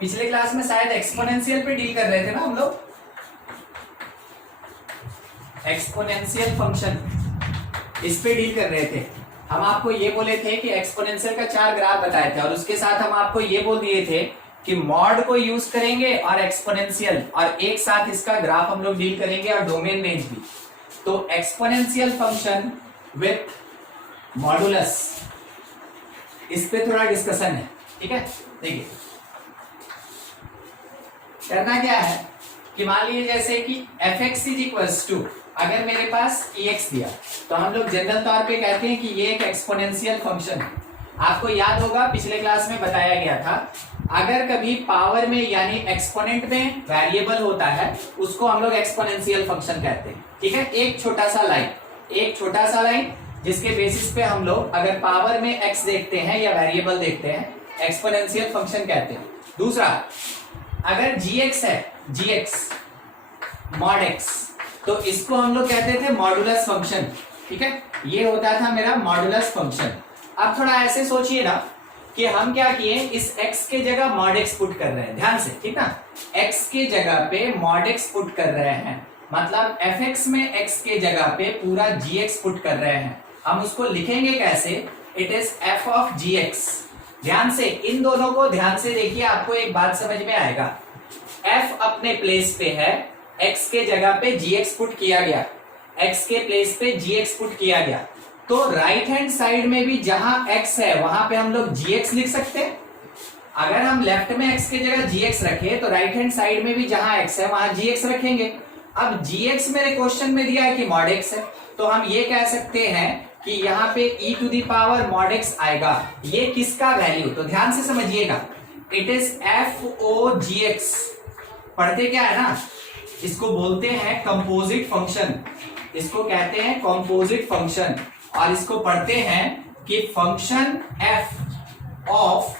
पिछले क्लास में शायद एक्सपोनेंशियल पे डील कर रहे थे ना हम लोग, एक्सपोनेंशियल फंक्शन इस पे डील कर रहे थे। हम आपको ये बोले थे कि एक्सपोनेंशियल का 4 ग्राफ बताए थे और उसके साथ हम आपको ये बोल दिए थे कि मॉड को यूज करेंगे और एक्सपोनेंशियल और एक साथ इसका ग्राफ हम लोग डील करेंगे और डोमेन रेंज भी। तो एक्सपोनेंशियल फंक्शन विथ मॉडुलस, इस पे थोड़ा डिस्कशन है, ठीक है। देखिए करना क्या है कि मान लीजिए जैसे कि f(x) इज इक्वल्स टू, अगर मेरे पास ex दिया तो हम लोग जनरल तौर पे कहते हैं कि ये एक एक्सपोनेंशियल फंक्शन है। आपको याद होगा पिछले क्लास में बताया गया था, अगर कभी पावर में यानी एक्सपोनेंट में वेरिएबल होता है उसको हम लोग एक्सपोनेंशियल फंक्शन कहते हैं, ठीक है। एक छोटा सा लाइन जिसके बेसिस पे हम लोग अगर पावर में x देखते हैं या वेरिएबल देखते हैं एक्सपोनेंशियल फंक्शन कहते हैं। दूसरा, अगर gx है, gx मॉड x, तो इसको हम लोग कहते थे मॉडुलस फंक्शन, ठीक है। ये होता था मेरा मॉडुलस फंक्शन। अब थोड़ा ऐसे सोचिए ना कि हम क्या किए, इस x के जगह मॉड x पुट कर रहे हैं, ध्यान से, ठीक ना। x के जगह पे मॉड x पुट कर रहे हैं, मतलब fx में x के जगह पे पूरा gx पुट कर रहे हैं। हम उसको लिखेंगे कैसे, it is f of gx। ध्यान से इन दोनों को ध्यान से देखिए, आपको एक बात समझ में आएगा। f अपने प्लेस पे है, x के जगह पे gx पुट किया गया, x के प्लेस पे gx पुट किया गया, तो राइट हैंड साइड में भी जहां x है वहां पे हम लोग gx लिख सकते हैं। अगर हम लेफ्ट में x के जगह gx रखे तो राइट हैंड साइड में भी जहां x है वहां gx रखेंगे। अब gx मेरे क्वेश्चन में दिया है कि मॉड x है, तो हम ये कह सकते हैं कि यहाँ पे e to the power mod x आएगा। ये किसका वैल्यू, तो ध्यान से समझिएगा, इट इज f(o)gx। पढ़ते क्या है ना, इसको बोलते हैं कंपोजिट फंक्शन, इसको कहते हैं कंपोजिट फंक्शन, और इसको पढ़ते हैं कि फंक्शन f ऑफ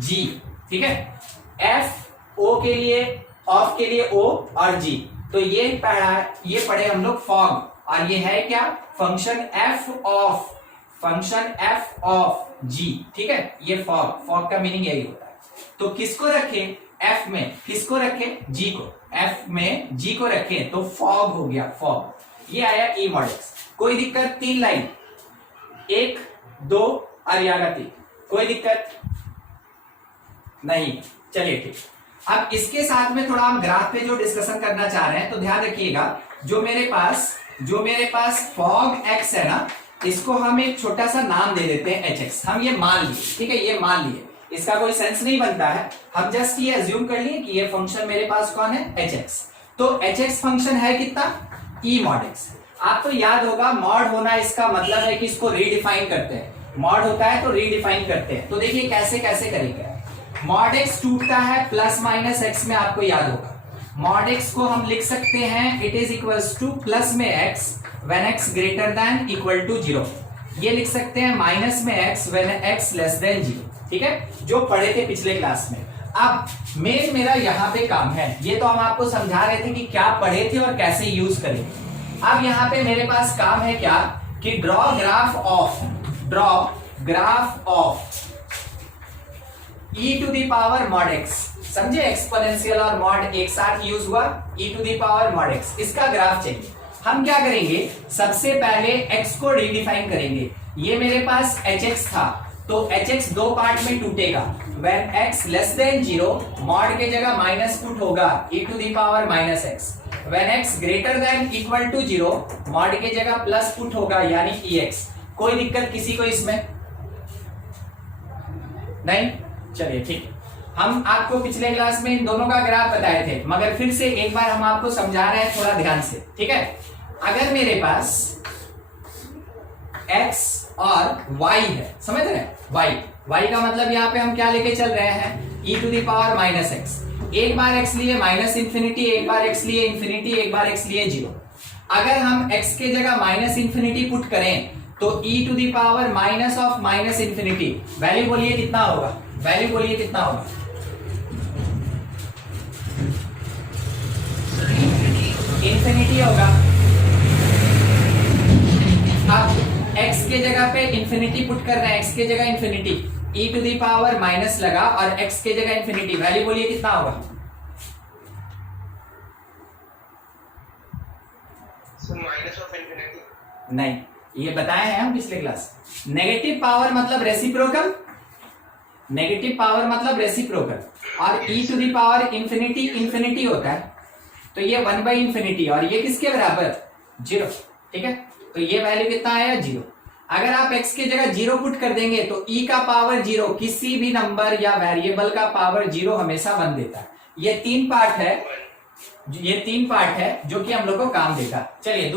g, ठीक है। f o के लिए, ऑफ के लिए o और g, तो ये पढ़े हम लोग फॉग, और ये है क्या, फंक्शन f ऑफ g, ठीक है। ये फॉग का मीनिंग यही होता है। तो किसको रखे f में, किसको रखे g को, f में g को रखे तो फॉग हो गया, फॉग। ये आया e मॉड x। कोई दिक्कत, 3 लाइन, 1 2 और यहाँ 3, कोई दिक्कत नहीं, चलिए ठीक। अब इसके साथ में थोड़ा हम ग्राफ पे जो डिस्कशन करना चाह रहे हैं, तो ध्यान रखिएगा, जो मेरे पास फॉग x है ना, इसको हम एक छोटा सा नाम दे देते हैं hx। हम ये मान लिए, ठीक है, ये मान लिए, इसका कोई सेंस नहीं बनता है, हम जस्ट ये अज्यूम कर लिए कि ये फंक्शन मेरे पास कौन है, hx। तो hx फंक्शन है कितना, e मॉड x। आपको याद होगा मॉड होना इसका मतलब है कि इसको रीडिफाइन करते हैं, मॉड होता है तो रीडिफाइन करते हैं। तो देखिए कैसे कैसे करेंगे। मॉड x टूटता है प्लस माइनस x में, आपको याद होगा मॉड x को हम लिख सकते हैं it is equals to plus में x when x greater than equal to 0। ये लिख सकते हैं माइनस में x when x less than 0, ठीक है, जो पढ़े थे पिछले क्लास में। अब मेन मेरा यहाँ पे काम है, ये तो हम आपको समझा रहे थे कि क्या पढ़े थे और कैसे यूज करेंगे। अब यहाँ पे मेरे पास काम है क्या, कि draw graph of e to the power mod x। समझे, एक्सपोनेंशियल और मॉड एक साथ यूज हुआ, e to the power mod x, इसका ग्राफ चाहिए। हम क्या करेंगे, सबसे पहले x को रीडिफाइन करेंगे। ये मेरे पास hx था, तो hx 2 पार्ट में टूटेगा। When x less than 0, mod के जगह माइनस पुट होगा e to the power minus x। When x greater than equal to 0, mod के जगह प्लस पुट होगा यानी ex। कोई दिक्कत किसी को इसमें नहीं, चलिए ठीक। हम आपको पिछले क्लास में इन दोनों का ग्राफ बताए थे, मगर फिर से एक बार हम आपको समझा रहे हैं, थोड़ा ध्यान से, ठीक है। अगर मेरे पास x और y है, समझ रहे हैं, y का मतलब यहाँ पे हम क्या लेके चल रहे हैं, e to the power minus x। एक बार x लिए माइनस इंफिनिटी, एक बार x लिए इंफिनिटी, एक बार x लिए 0। अगर हम x के जगह माइनस इंफिनिटी पुट करें तो e to the power minus of minus infinity, value बोलिए कितना होगा, वैल्यू बोलिए कितना होगा, इंफिनिटी होगा। अब x के जगह पे इंफिनिटी पुट कर रहे हैं, x के जगह infinity, e to the power minus लगा और x के जगह इंफिनिटी, वैल्यू बोलिए कितना होगा? माइनस ऑफ इंफिनिटी नहीं, ये बताए हैं हम पिछले क्लास। नेगेटिव पावर मतलब रेसिप्रोकल, नेगेटिव पावर मतलब रेसिप्रोकल, और e to the power infinity infinity होता है, तो ये 1 बाई इंफिनिटी, और ये किसके बराबर? 0। ठीक है, तो ये वैल्यू कितना आया? 0। अगर आप x की जगह 0 पुट कर देंगे तो e का पावर 0, किसी भी नंबर या वेरिएबल का पावर 0 हमेशा 1 देता है। ये 3 पार्ट है, ये 3 पार्ट है जो कि हम लोग को काम देगा। चलिए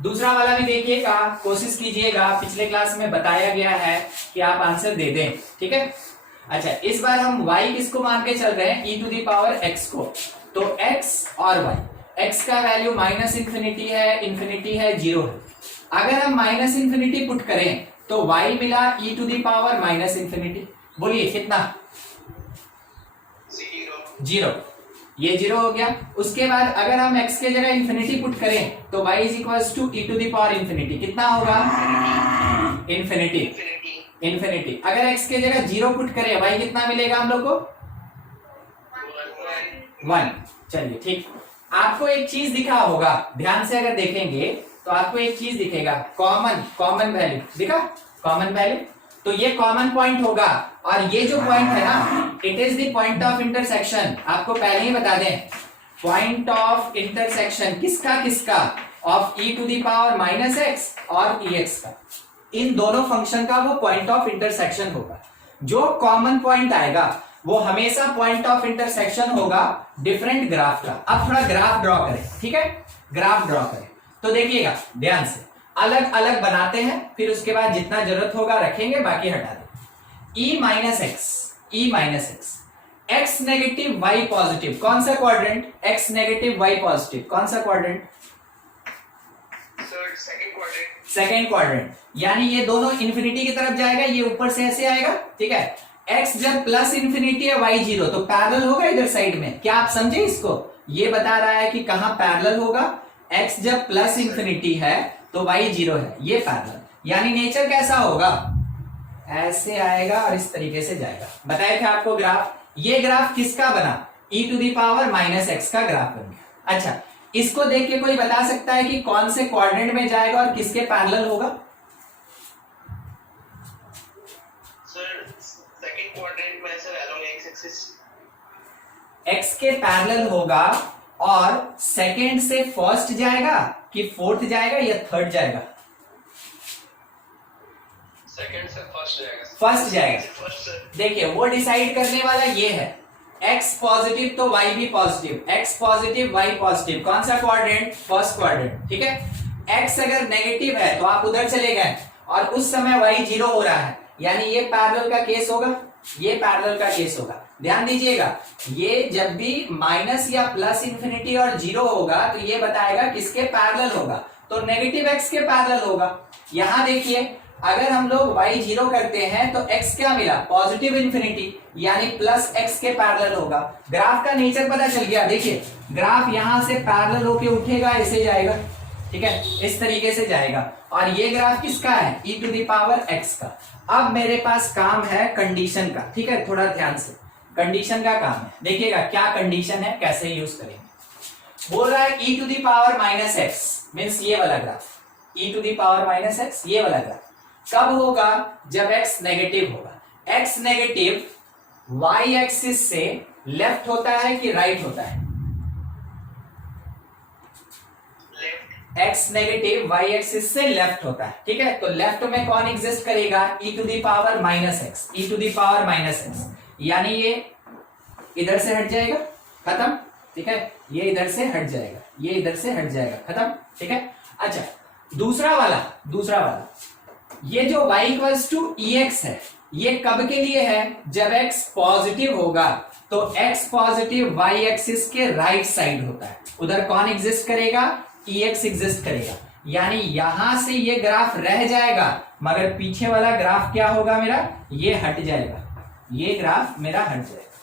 दूसरा वाला भी देखिएगा, कोशिश कीजिएगा, पिछले क्लास में बताया गया है कि आप आंसर दे दें। ठीक है, अच्छा इस बार हम y किसको मान के चल रहे हैं? e to the power x को। तो x और y, x का वैल्यू माइनस इंफिनिटी है 0 है। अगर हम माइनस इंफिनिटी पुट करें तो y मिला e to the power minus infinity, बोलिए कितना? 0। ये 0 हो गया। उसके बाद अगर हम x के जगह इंफिनिटी पुट करें तो y is equals to e to the power infinity, कितना होगा? इंफिनिटी। अगर x के जगह 0 पुट करें y कितना मिलेगा हम लोग को? 1। चलिए ठीक, आपको एक चीज दिखा होगा, ध्यान से अगर देखेंगे तो आपको एक चीज दिखेगा, कॉमन वैल्यू दिखा, कॉमन वैल्यू, तो ये कॉमन पॉइंट होगा, और ये जो पॉइंट है ना, it is the point of intersection. आपको पहले ही बता दें, पॉइंट ऑफ इंटरसेक्शन किसका of e to the power minus x और ex का, इन दोनों फंक्शन का वो पॉइंट ऑफ इंटरसेक्शन होगा। जो कॉमन पॉइंट आएगा वो हमेशा पॉइंट ऑफ इंटरसेक्शन होगा डिफरेंट ग्राफ का। अब थोड़ा ग्राफ ड्रॉ करें, ठीक है, ग्राफ ड्रॉ करें तो देखिएगा ध्यान से, अलग अलग बनाते हैं, फिर उसके बाद जितना जरूरत होगा रखेंगे, बाकी हटा दें। e minus x, x negative y positive, कौन सा quadrant? x negative y positive, कौन सा क्वाड्रेंट? सेकेंड क्वाड्रेंट, यानी ये दोनों इंफिनिटी की तरफ जाएगा, ये ऊपर से ऐसे आएगा। ठीक है, x जब प्लस इंफिनिटी है y 0, तो पैरेलल होगा इधर साइड में। क्या आप समझे इसको? ये बता रहा है कि कहां पैरेलल होगा, x जब प्लस इंफिनिटी है तो y 0 है, ये पैरेलल, यानी नेचर कैसा होगा? ऐसे आएगा और इस तरीके से जाएगा। बताया था आपको ग्राफ, ये ग्राफ किसका बना? e to the power minus x का ग्राफ बन गया। अच्छा, इसको देख के कोई बता सकता है कि कौन से क्वाड्रेंट में जाएगा और किसके पैरेलल होगा? सर सेकंड क्वाड्रेंट में sir along x axis x के पैरेलल होगा, और सेकंड से फर्स्ट जाएगा कि फोर्थ जाएगा या थर्ड जाएगा? सेकंड से फर्स्ट जाएगा। फर्स्ट जाएगा। देखिए वो डिसाइड करने वाला ये है, x पॉजिटिव तो y भी positive, x positive y positive, कौन सा क्वाड्रेंट? First quadrant. ठीक है, x अगर नेगेटिव है तो आप उधर चले गए और उस समय y 0 हो रहा है, यानी ये पैरेलल का केस होगा, ये पैरेलल का केस होगा। ध्यान दीजिएगा, ये जब भी माइनस या प्लस इंफिनिटी और 0 होगा तो ये बताएगा किसके पैरेलल होगा, तो नेगेटिव x के पैरेलल होगा। यहां देखिए, अगर हम लोग y 0 करते हैं तो x क्या मिला? पॉजिटिव इंफिनिटी, यानी प्लस x के पैरेलल होगा। ग्राफ का नेचर पता चल गया। देखिए ग्राफ यहां से पैरेलल होके उठेगा, ऐसे जाएगा, ठीक है, इस तरीके से जाएगा, और ये ग्राफ किसका है? e to the power x का। अब मेरे पास काम है कंडीशन का, ठीक है, थोड़ा ध्यान से, कंडीशन का काम है। देखिएगा क्या कंडीशन है, कैसे यूज करेंगे। बोल रहा है e to the power minus x, means ये वाला graph, e to the power minus x, ये वाला ग्राफ कब होगा? जब x नेगेटिव होगा। x नेगेटिव y एक्सिस से लेफ्ट होता है कि राइट होता है? x नेगेटिव y एक्सिस से लेफ्ट होता है। ठीक है, तो लेफ्ट में कौन एग्जिस्ट करेगा? e to the power minus x, e to the power minus x, यानी ये इधर से हट जाएगा, खत्म। ठीक है, ये इधर से हट जाएगा, ये इधर से हट जाएगा, खत्म। ठीक है, अच्छा दूसरा वाला ये जो y इक्वल्स टू ex है, ये कब के लिए है? जब x पॉजिटिव होगा, तो x पॉजिटिव y एक्सिस के राइट साइड होता है, उधर कौन एग्जिस्ट करेगा? ex एग्जिस्ट करेगा, यानी यहां से ये ग्राफ रह जाएगा, मगर पीछे वाला ग्राफ क्या होगा मेरा? ये हट जाएगा, ये ग्राफ मेरा हट जाएगा।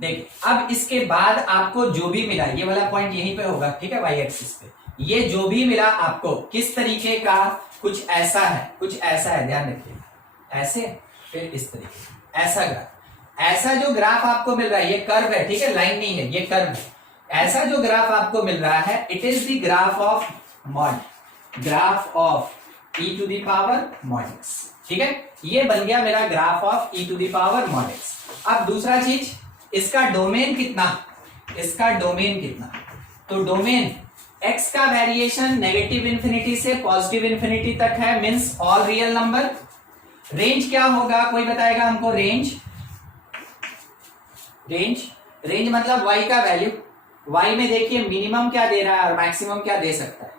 देखिए अब इसके बाद आपको जो भी मिला, ये वाला पॉइंट यहीं पे होगा, ठीक है, y एक्सिस पे, ये जो भी मिला आपको किस तरीके का, कुछ ऐसा है, ध्यान रखिए, ऐसे, फिर इस तरीके, ऐसा ग्राफ। ऐसा जो ग्राफ आपको मिल रहा है, ये कर्व है, ठीक है, लाइन नहीं है, ये कर्व है। ऐसा जो ग्राफ आपको मिल रहा है, it is the graph of mod, graph of e to the power mod x, ठीक है। ये बन गया मेरा graph of e to the power mod x। अब दूसरा चीज, इसका डोमेन कितना, इसका डोमेन कितना, तो डोमेन x का वेरिएशन नेगेटिव इंफिनिटी से पॉजिटिव इंफिनिटी तक है, means all real number. Range क्या होगा, कोई बताएगा हमको? रेंज, रेंज, रेंज मतलब y का वैल्यू। y में देखिए मिनिमम क्या दे रहा है और मैक्सिमम क्या दे सकता है।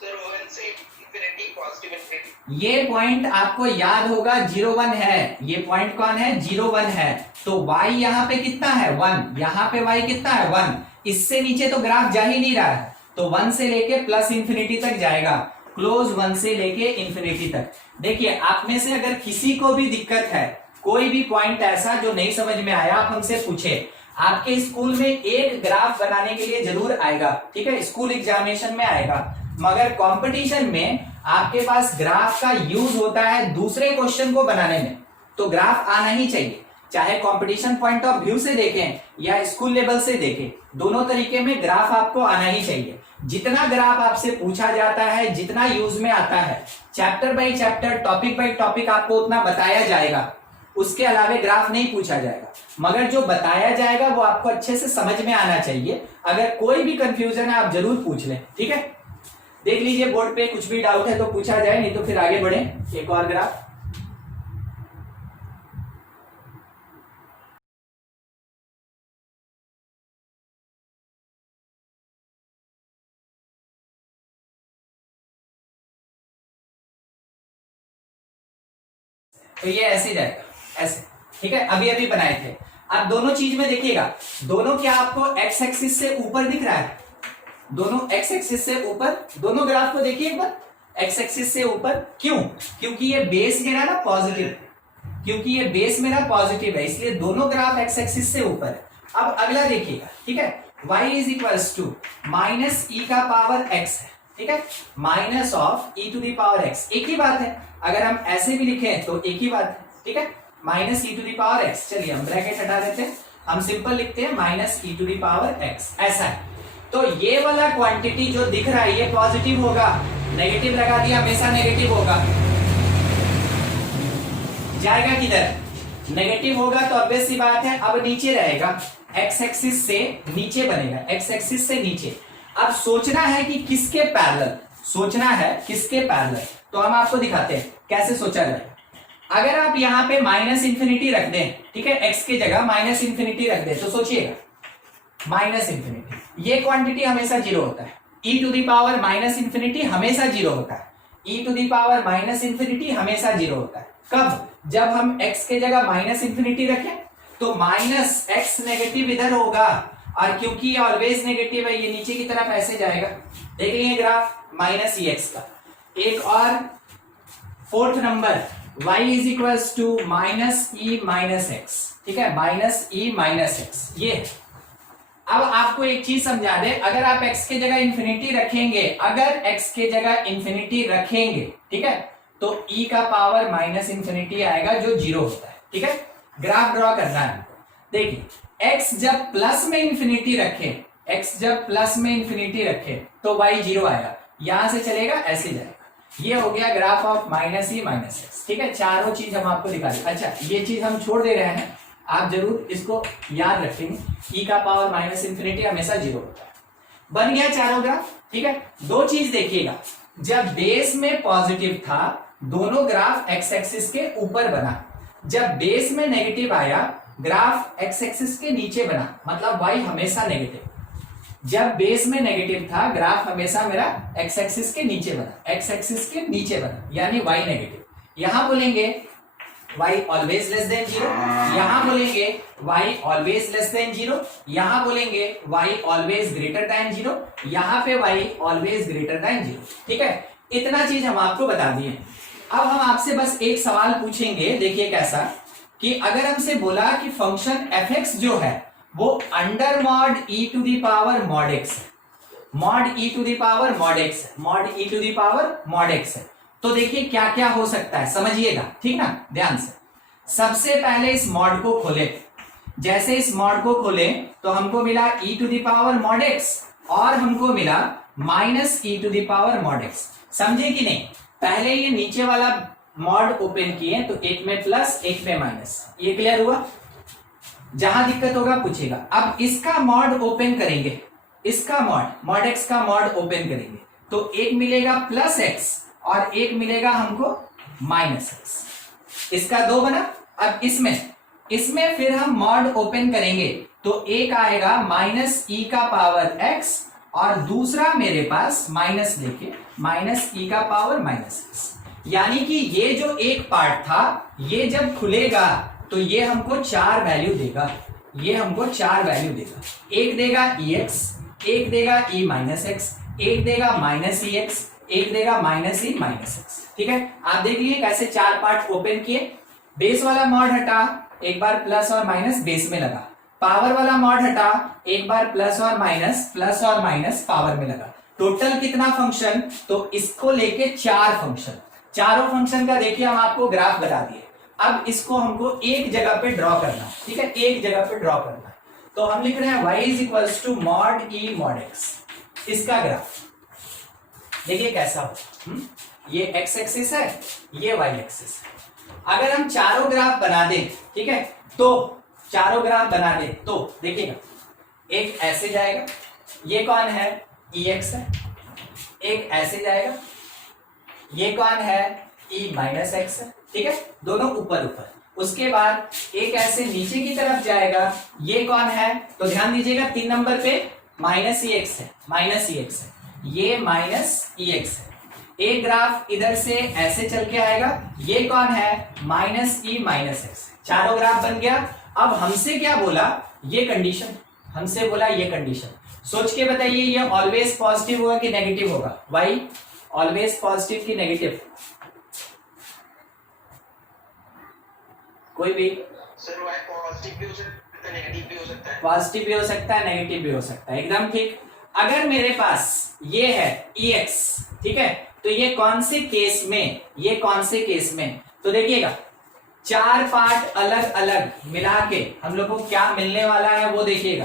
सर 1 से इंफिनिटी, पॉजिटिव इंफिनिटी। ये पॉइंट आपको याद होगा 0 1 है, ये पॉइंट कौन है? 0 1 है। तो y यहाँ पे कितना है? 1। यहाँ पे y कितना है? 1। इससे नीचे तो ग्राफ जा ही नहीं रहा है, तो 1 से लेके प्लस इंफिनिटी तक जाएगा, क्लोज 1 से लेके इंफिनिटी तक। देखिए आप में से अगर किसी को भी दिक्कत है, कोई भी पॉइंट ऐसा जो नहीं समझ में आया, आप हमसे पूछे। आपके स्कूल में एक ग्राफ बनाने के लिए जरूर आएगा, ठीक है, स्कूल एग्जामिनेशन में आएगा, मगर कंपटीशन में आपके पास ग्राफ का यूज होता है दूसरे क्वेश्चन को बनाने में, तो ग्राफ आना ही चाहिए। चाहे कंपटीशन पॉइंट ऑफ व्यू से देखें या स्कूल लेवल से देखें, दोनों तरीके में ग्राफ आपको आना ही चाहिए। जितना ग्राफ आपसे पूछा जाता है, जितना यूज में आता है, chapter by chapter, topic by topic आपको उतना बताया जाएगा, उसके अलावे ग्राफ नहीं पूछा जाएगा। मगर जो बताया जाएगा वो आपको अच्छे से समझ में आना चाहिए। अगर कोई भी कंफ्यूजन है आप जरूर पूछ लें, ठीक है। देख लीजिए बोर्ड पे, कुछ भी डाउट है तो पूछा जाए, नहीं तो फिर आगे बढ़े। एक और ग्राफ, तो ये ऐसे जाएगा, ऐसे, ठीक है। अभी अभी बनाए थे। अब दोनों चीज में देखिएगा, दोनों क्या आपको एक्स एक्सिस से ऊपर दिख रहा है? दोनों एक्स एक्सिस से ऊपर, दोनों ग्राफ को देखिए एक बार, एक्स एक्सिस से ऊपर। क्यों? क्योंकि ये बेस मेरा ना पॉजिटिव, क्योंकि ये बेस मेरा पॉजिटिव है, इसलिए दोनों ग्राफ एक्स एक्सिस से ऊपर है। अब अगला देखिएगा, ठीक है, y is equals to minus E का पावर x है, ठीक है, minus of E to the power x। एक ही बात है, अगर हम ऐसे भी लिखें तो एक ही बात है, ठीक है, minus e to the power x। चलिए हम ब्रैकेट हटा देते हैं, हम सिंपल लिखते हैं minus e to the power x, ऐसा है। तो ये वाला क्वांटिटी जो दिख रहा है ये पॉजिटिव होगा, नेगेटिव लगा दिया, हमेशा नेगेटिव होगा, जाएगा किधर? नेगेटिव होगा, तो ऑब्वियस सी बात है अब नीचे रहेगा, एक्स एक्सिस से नीचे बनेगा, एक्स एक्सिस से नीचे। अब सोचना है कि किसके पैरेलल, सोचना है किसके पैरेलल, तो हम आपको दिखाते हैं कैसे सोचा जाए। अगर आप यहाँ पे माइनस इंफिनिटी रख दें, ठीक है, एक्स की जगह माइनस इंफिनिटी रख दें, तो सोचिएगा माइनस इंफिनिटी, ये क्वांटिटी हमेशा 0 होता है, E to the power minus infinity हमेशा 0 होता है, E to the power minus infinity हमेशा 0 होता है। कब? जब हम x के जगह माइनस इंफिनिटी रखें, तो माइनस एक्स नेगेटिव इधर होगा, और क्योंकि ये ऑलवेज नेगेटिव है ये नीचे की तरफ ऐसे जाएगा। देख लीजिए ग्राफ माइनस ई एक्स का। एक और fourth number, y is equals to minus e minus x, ठीक है, माइनस ई माइनस एक्स। ये अब आपको एक चीज समझा दे, अगर आप x के जगह इंफिनिटी रखेंगे, अगर x के जगह इंफिनिटी रखेंगे, ठीक है, तो e का पावर माइनस इंफिनिटी आएगा जो 0 होता है, ठीक है। ग्राफ ड्रॉ करना है, देखिए x जब प्लस में इंफिनिटी रखे, x जब प्लस में इंफिनिटी रखे तो y 0 आएगा, यहां से चलेगा ऐसे जाएगा। ये हो गया graph of minus e minus x, ठीक है। चारों चीज हम आपको दिखा दें। अच्छा ये चीज हम छोड़ दे रहे हैं, आप जरूर इसको याद रखेंगे, e का पावर माइनस इंफिनिटी हमेशा 0 होता है। बन गया चारों ग्राफ, ठीक है। दो चीज देखिएगा, जब बेस में पॉजिटिव था दोनों ग्राफ एक्स एक्सिस के ऊपर बना, जब बेस में नेगेटिव आया ग्राफ एक्स एक्सिस के नीचे बना, मतलब y हमेशा नेगेटिव। जब बेस में नेगेटिव था ग्राफ हमेशा मेरा एक्स एक्सिस के नीचे बना, एक्स एक्सिस के नीचे बना, यानी y नेगेटिव। यहां बोलेंगे y ऑलवेज लेस देन 0, यहां बोलेंगे y ऑलवेज लेस देन 0, यहां बोलेंगे y ऑलवेज ग्रेटर देन 0, यहां पे y ऑलवेज ग्रेटर देन 0, ठीक है। इतना चीज हम आपको बता दिए। अब हम आपसे बस एक सवाल पूछेंगे, देखिए कैसा, कि अगर हमसे बोला कि फंक्शन f(x) जो है वो under mod e to the power mod x है, mod e to the power mod x है, mod e to the power mod x है, तो देखिए क्या क्या हो सकता है, समझिएगा, ठीक ना, ध्यान से। सबसे पहले इस मॉड को खोले, जैसे इस मॉड को खोले तो हमको मिला e to the power mod x और हमको मिला minus e to the power mod x। समझे कि नहीं? पहले ये नीचे वाला मॉड ओपन किए तो एक में प्लस एक में माइनस, ये क्लियर हुआ? जहां दिक्कत होगा पूछेगा। अब इसका मॉड ओपन करेंगे, इसका मॉड x का मॉड ओपन करेंगे तो एक मिलेगा प्लस x और एक मिलेगा हमको माइनस x। इसका दो बना। अब इसमें फिर हम मॉड ओपन करेंगे तो एक आएगा माइनस ई का पावर x और दूसरा मेरे पास माइनस लेके माइनस ई का पावर माइनस x। यानी कि ये जो एक पार्ट था ये जब खुलेगा तो ये हमको 4 वैल्यू देगा, ये हमको 4 वैल्यू देगा। एक देगा ex, एक देगा e माइनस एक्स, एक देगा माइनस ई एक्स, एक देगा माइनस ई माइनस एक्स। ठीक है, आप देख लीजिए कैसे 4 पार्ट ओपन किए। बेस वाला मॉड हटा, एक बार प्लस और माइनस बेस में लगा। पावर वाला मॉड हटा, एक बार प्लस और माइनस पावर में लगा। टोटल कितना फंक्शन? तो इसको लेके 4 फंक्शन, चारों फंक्शन का देखिए हम आपको ग्राफ बता दिए। अब इसको हमको एक जगह पे ड्रॉ करना, ठीक है, एक जगह पे ड्रॉ करना है। तो हम लिख रहे हैं y is equals to mod e mod x. इसका ग्राफ देखिए कैसा हो, ये x एक्सिस है, ये y एक्सिस है। अगर हम चारों ग्राफ बना दें, ठीक है, तो चारों ग्राफ बना दें तो देखिएगा एक ऐसे जाएगा, ये कौन है? ex है। एक ऐसे जाएगा, ये कौन है? e माइनस एक्स है। ठीक है, दोनों ऊपर ऊपर। उसके बाद एक ऐसे नीचे की तरफ जाएगा, ये कौन है? तो ध्यान दीजिएगा 3 नंबर पे माइनस ई एक्स है, माइनस ई एक्स है, ये माइनस ई एक्स है। एक ग्राफ इधर से ऐसे चल के आएगा, ये कौन है? Minus e minus x. चारों ग्राफ बन गया। अब हमसे क्या बोला? ये कंडीशन, हमसे बोला ये कंडीशन। सोच के बताइए ये ऑलवेज पॉजिटिव होगा कि नेगेटिव होगा? y ऑलवेज पॉजिटिव कि नेगेटिव? कोई भी? सर y पॉजिटिव भी हो सकता है, नेगेटिव भी हो सकता है। पॉजिटिव भी हो सकता है, नेगेटिव भी हो सकता है, एकदम ठीक। अगर मेरे पास ये है ex, ठीक है, तो ये कौन से केस में, ये कौन से केस में? तो देखिएगा 4 पार्ट अलग अलग मिला के हम लोग को क्या मिलने वाला है वो देखिएगा।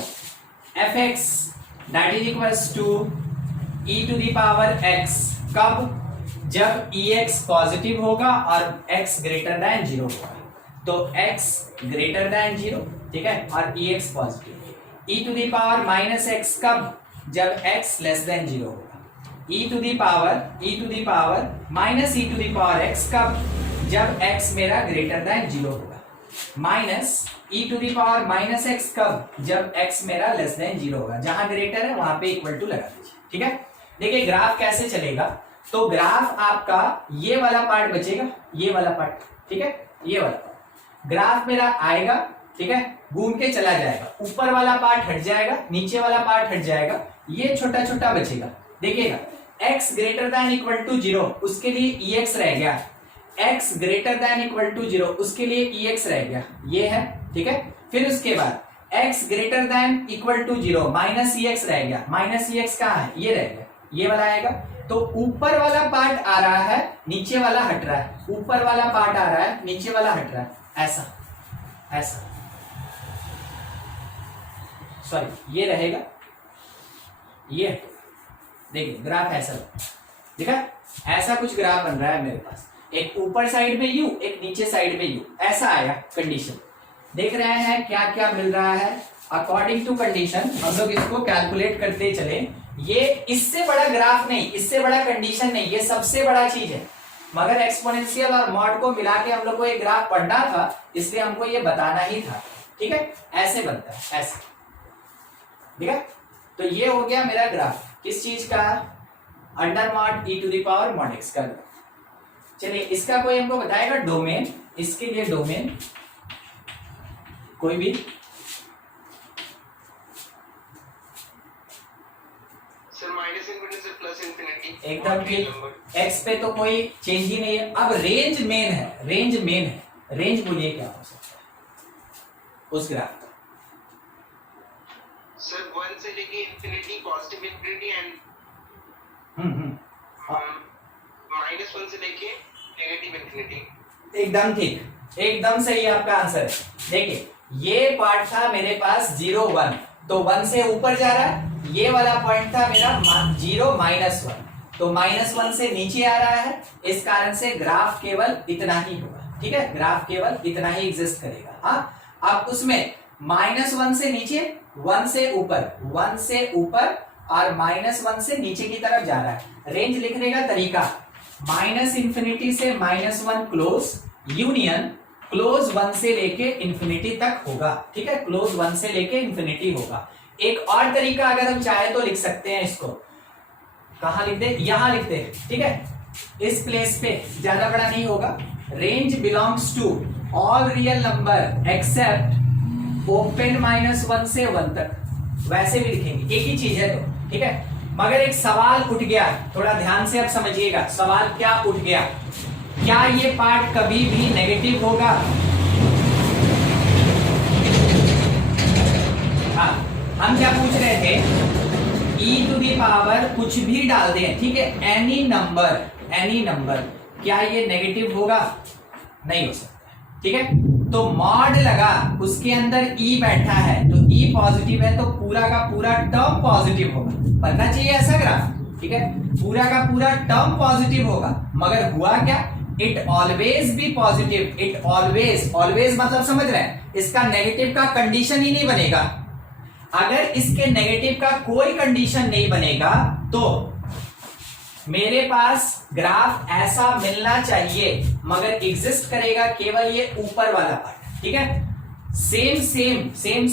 fx that is equals to e to the power x। कब? जब ex पॉजिटिव होगा और x ग्रेटर देन 0 होगा। तो x ग्रेटर देन 0, ठीक है, और ex positive. e to the power minus x कब? जब x लेस देन 0 होगा। e to the power minus e to the power x कब? जब x मेरा ग्रेटर देन 0 होगा। Minus e to the power minus x कब? जब x मेरा लेस देन 0 होगा। जहां ग्रेटर है वहां पे इक्वल टू लगा दीजिए। ठीक है, देखिए ग्राफ कैसे चलेगा। तो ग्राफ आपका ये वाला पार्ट बचेगा, ये वाला पार्ट, ठीक है, ये वाला पार्ट ग्राफ मेरा आएगा, ठीक है, घूम के चला जाएगा। ऊपर वाला पार्ट हट जाएगा, नीचे वाला पार्ट हट जाएगा, ये छोटा छोटा बचेगा। देखिएगा x greater than equal to 0 उसके लिए ex रह गया, x greater than equal to 0 उसके लिए ex रह गया, ये है, ठीक है। फिर उसके बाद x greater than equal to 0 minus ex रह गया, माइनस ex कहाँ है? ये रह गया, ये वाला आएगा। तो ऊपर वाला पार्ट आ रहा है, नीचे वाला हट रहा है, ऊपर वाला पार्ट आ रहा है, नीचे वाला हट रहा है, ऐसा ऐसा, सॉरी ये रहेगा, ये देखिए ग्राफ ऐसा देखा, ऐसा कुछ ग्राफ बन रहा है मेरे पास। एक ऊपर साइड में यू, एक नीचे साइड में यू, ऐसा आया कंडीशन। देख रहे हैं क्या क्या मिल रहा है अकॉर्डिंग टू कंडीशन। हम लोग इसको कैलकुलेट करते चले। ये इससे बड़ा ग्राफ नहीं, इससे बड़ा कंडीशन नहीं, ये सबसे बड़ा चीज है। मगर एक्सपोनेंशियल और मॉड को मिला के हम लोग को ये ग्राफ पढ़ना था, इसलिए हमको ये बताना ही था। ठीक है, ऐसे बनता है, ऐसे, ठीक है। तो ये हो गया मेरा ग्राफ, किस चीज का? Under mod e to the power mod x का। चलिए इसका कोई हमको बताएगा डोमेन, इसके लिए डोमेन कोई भी? सर माइनस इनफिनिटी से प्लस इनफिनिटी, एकदम ठीक। x पे तो कोई चेंज ही नहीं है। अब रेंज मेन है, रेंज मेन है, रेंज बोलिए क्या हो सकता है उस ग्राफ का? सर 1 से लेके इनफिनिटी, पॉजिटिव इनफिनिटी एंड -1 से लेके -इन्फिनिटी। एकदम ठीक, एकदम सही आपका आंसर है। देखिए ये पार्ट था मेरे पास 0 1, तो 1 से ऊपर जा रहा है। ये वाला पॉइंट था मेरा 0 -1, तो -1 से नीचे आ रहा है। इस कारण से ग्राफ केवल इतना ही होगा, ठीक है, ग्राफ केवल इतना ही एग्जिस्ट करेगा। हाँ, अब उसमें -1 से नीचे, 1 से ऊपर, 1 से ऊपर और -1 से नीचे की तरफ जा रहा है। रेंज लिखने का तरीका -इन्फिनिटी से -1 क्लोज, यूनियन क्लोज 1 से लेके इन्फिनिटी तक होगा, ठीक है, क्लोज 1 से लेके इन्फिनिटी होगा। एक और तरीका अगर हम चाहे तो लिख सकते हैं इसको, कहां लिख दे, यहां लिख दे, ठीक है, इस प्लेस पे, ज्यादा बड़ा नहीं होगा। Range belongs to all real number except open -1 से 1 तक, वैसे भी लिखेंगे, एक ही चीज है तो, ठीक है। मगर एक सवाल उठ गया, थोड़ा ध्यान से अब समझिएगा, सवाल क्या उठ गया, क्या ये पार्ट कभी भी नेगेटिव होगा? हाँ, हम क्या पूछ रहे थे, e टू दी पावर कुछ भी डाल दें, ठीक है, एनी नंबर, क्या ये नेगेटिव होगा? नहीं हो सकता, ठीक है। तो मॉड लगा, उसके अंदर e बैठा है, तो e पॉजिटिव है, तो पूरा का पूरा टर्म पॉजिटिव होगा, बनना चाहिए ऐसा ग्राफ, ठीक है, पूरा का पूरा टर्म पॉजिटिव होगा। मगर हुआ क्या, it always be positive, it always मतलब समझ रहे हैं, इसका नेगेटिव का कंडीशन ही नहीं बनेगा। अगर इसके नेगेटिव का कोई कंडीशन नहीं बनेगा तो मेरे पास ग्राफ ऐसा मिलना चाहिए, मगर एग्जिस्ट करेगा केवल ये ऊपर वाला पार्ट, ठीक है। Same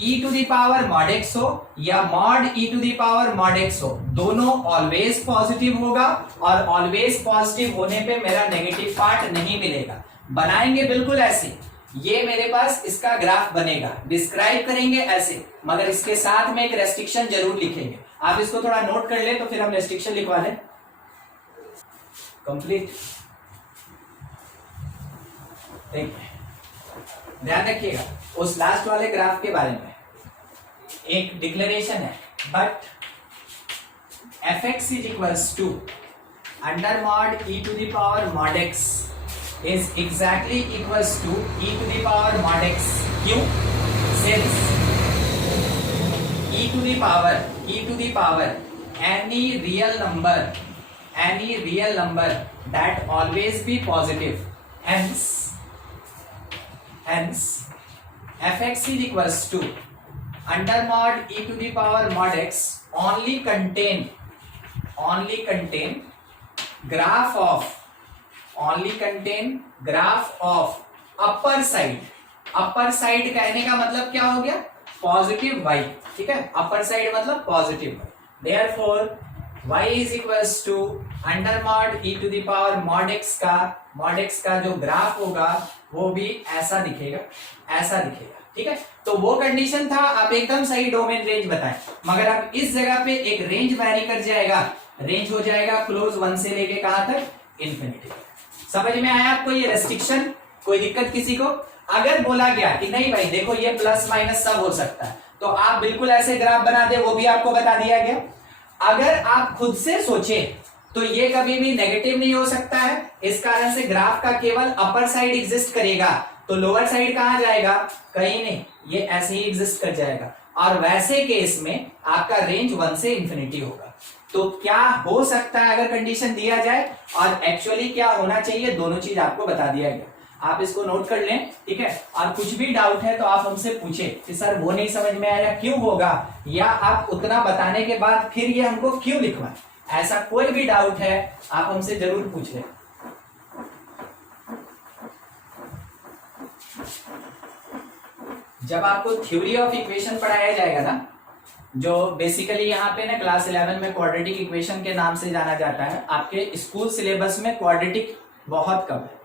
e to the power mod x हो या mod e to the power mod x हो, दोनों ऑलवेज पॉजिटिव होगा, और ऑलवेज पॉजिटिव होने पे मेरा नेगेटिव पार्ट नहीं मिलेगा। बनाएंगे बिल्कुल ऐसे, ये मेरे पास इसका ग्राफ बनेगा, डिस्क्राइब करेंगे ऐसे, मगर इसके साथ में एक रेस्ट्रिक्शन जरूर लिखेंगे। आप इसको थोड़ा नोट कर ले तो फिर हम रेस्ट्रिक्शन लिखवा लें। कंप्लीट, ध्यान रखिएगा उस लास्ट वाले ग्राफ के बारे में एक डिक्लेरेशन है, but fx is equals to under mod e to the power mod x is exactly equals to e to the power mod x, क्यों? Since e to the power any real number that always be positive, hence fx is equals to under mod e to the power mod x only contain graph of upper side कहने का मतलब क्या हो गया, positive y, ठीक है, upper side मतलब positive y, therefore y is equals to under mod e to the power mod x का जो ग्राफ होगा वो भी ऐसा दिखेगा, ठीक है। तो वो कंडीशन था, आप एकदम सही डोमेन रेंज बताएं, मगर अब इस जगह पे एक रेंज वैरी कर जाएगा, रेंज हो जाएगा क्लोज 1 से लेके कहां तक, इन्फिनिटी। समझ में आया आपको ये रेस्ट्रिक्शन? कोई दिक्कत किसी को? अगर बोला गया कि नहीं भाई देखो ये प्लस माइनस सब हो सकता है, तो आप बिल्कुल ऐसे ग्राफ बना दे, वो भी आपको बता दिया गया। अगर आप खुद से सोचे तो ये कभी भी नेगेटिव नहीं हो सकता है, इस कारण से ग्राफ का केवल अपर साइड एग्जिस्ट करेगा, तो लोअर साइड कहां जाएगा, कहीं नहीं, ये ऐसे ही एग्जिस्ट कर जाएगा। और वैसे केस में आपका रेंज 1 से इन्फिनिटी होगा। तो क्या हो सकता है अगर कंडीशन दिया जाए, और एक्चुअली क्या होना चाहिए, दोनों चीज आपको बता दिया गया। आप इसको नोट कर लें, ठीक है। और कुछ भी डाउट है तो आप हमसे पूछे कि सर वो नहीं समझ में आया क्यों होगा, या आप उतना बताने के बाद फिर ये हमको क्यों लिखवाएं, ऐसा कोई भी डाउट है आप हमसे जरूर पूछ लें। जब आपको थ्योरी ऑफ इक्वेशन पढ़ाया जाएगा ना, जो बेसिकली यहाँ पे ना क्लास 11 में क्वाड्रेटिक इक्वेशन के नाम से जाना जाता है, आपके स्कूल सिलेबस में क्वाड्रेटिक बहुत कम है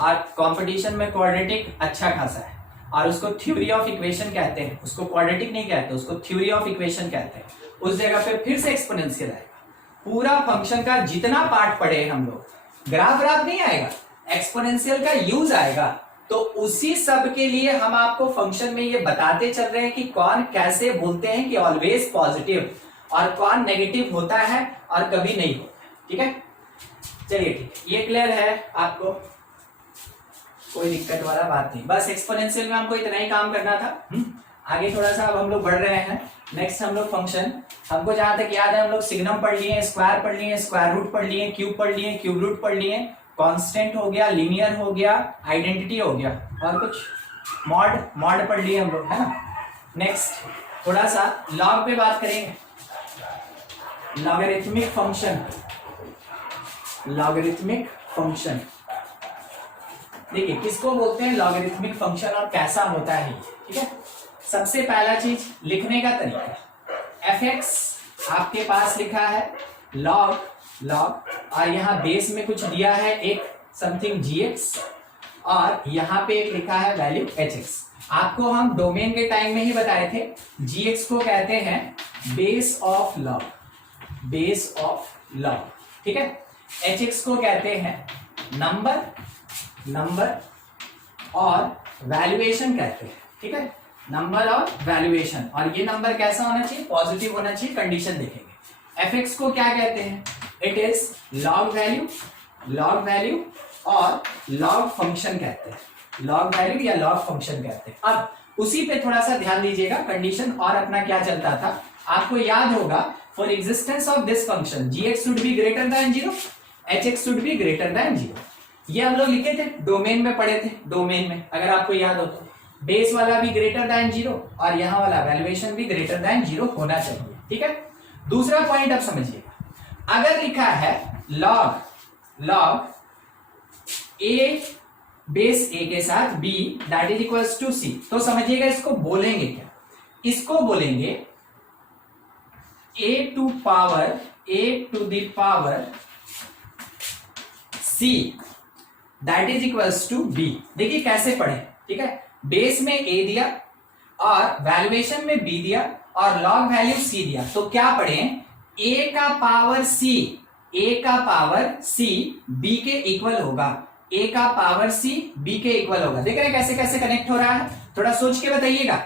और कंपटीशन में क्वाड्रेटिक अच्छा खासा है, और उसको थ्योरी ऑफ इक्वेशन कहते हैं, उसको क्वाड्रेटिक नहीं कहते, उसको थ्योरी ऑफ इक्वेशन कहते हैं। उस जगह पे फिर से एक्सपोनेंशियल आएगा, पूरा फंक्शन का जितना पार्ट पढ़े हम लोग, ग्राफ नहीं आएगा, एक्सपोनेंशियल का यूज आएगा। तो उसी सब के लिए हम आपको फंक्शन में ये बताते चल रहे हैं कि कौन कैसे बोलते हैं कि ऑलवेज पॉजिटिव, और कौन नेगेटिव होता है और कभी नहीं होता, ठीक है। चलिए ठीक है, ये क्लियर है आपको, कोई दिक्कत वाला बात नहीं, बस एक्सपोनेंशियल में हमको इतना ही काम करना था। आगे थोड़ा सा अब हम लोग बढ़ रहे हैं। नेक्स्ट हम लोग फंक्शन, हमको जहां तक याद है हम लोग सिग्नम पढ़ लिए, स्क्वायर पढ़ लिए, स्क्वायर रूट पढ़ लिए, क्यूब पढ़ लिए, क्यूब रूट पढ़ लिए, कांस्टेंट हो गया, लीनियर हो गया, आइडेंटिटी हो गया, और कुछ मॉड पढ़ लिए हम लोग, है ना। नेक्स्ट थोड़ा सा लॉग पे बात करेंगे, लॉगरिथमिक फंक्शन। लॉगरिथमिक फंक्शन देखिए किसको बोलते हैं लॉगरिथमिक फंक्शन और कैसा होता है, ठीक है। सबसे पहला चीज लिखने का तरीका, fx आपके पास लिखा है log और यहाँ बेस में कुछ दिया है एक समथिंग gx और यहाँ पे एक लिखा है वैल्यू hx। आपको हम डोमेन के टाइम में ही बताए थे, gx को कहते हैं बेस ऑफ लॉग, ठीक है। hx को कहते हैं नंबर और वैल्यूएशन कहते हैं, ठीक है। नंबर और वैल्यूएशन, और ये नंबर कैसा होना चाहिए, पॉजिटिव होना चाहिए, कंडीशन देखेंगे। fx को क्या कहते हैं, इट इज लॉग वैल्यू और लॉग फंक्शन कहते हैं, लॉग वैल्यू या लॉग फंक्शन कहते हैं। अब उसी पे थोड़ा सा ध्यान दीजिएगा, कंडीशन और अपना क्या चलता था आपको याद होगा। For existence of this function gx should be greater than 0, hx should be greater than 0। ये हम लोग लिखे थे, डोमेन में पढ़े थे, डोमेन में अगर आपको याद हो तो बेस वाला भी ग्रेटर देन 0 और यहाँ वाला वैल्यूएशन भी ग्रेटर देन 0 होना चाहिए, ठीक है। दूसरा पॉइंट अब समझिएगा, अगर लिखा है लॉग a बेस a के साथ b that is equals to c, तो समझिएगा इसको बोलेंगे क्या, इसको बोलेंगे a to the power c that is equals to b। देखिए कैसे पढ़े, ठीक है। बेस में a दिया और वैल्यूएशन में b दिया और लॉग वैल्यू c दिया, तो क्या पढ़े, a का पावर c b के इक्वल होगा, a का पावर c b के इक्वल होगा। देख रहे हैं कैसे कैसे कनेक्ट हो रहा है, थोड़ा सोच के बताइएगा।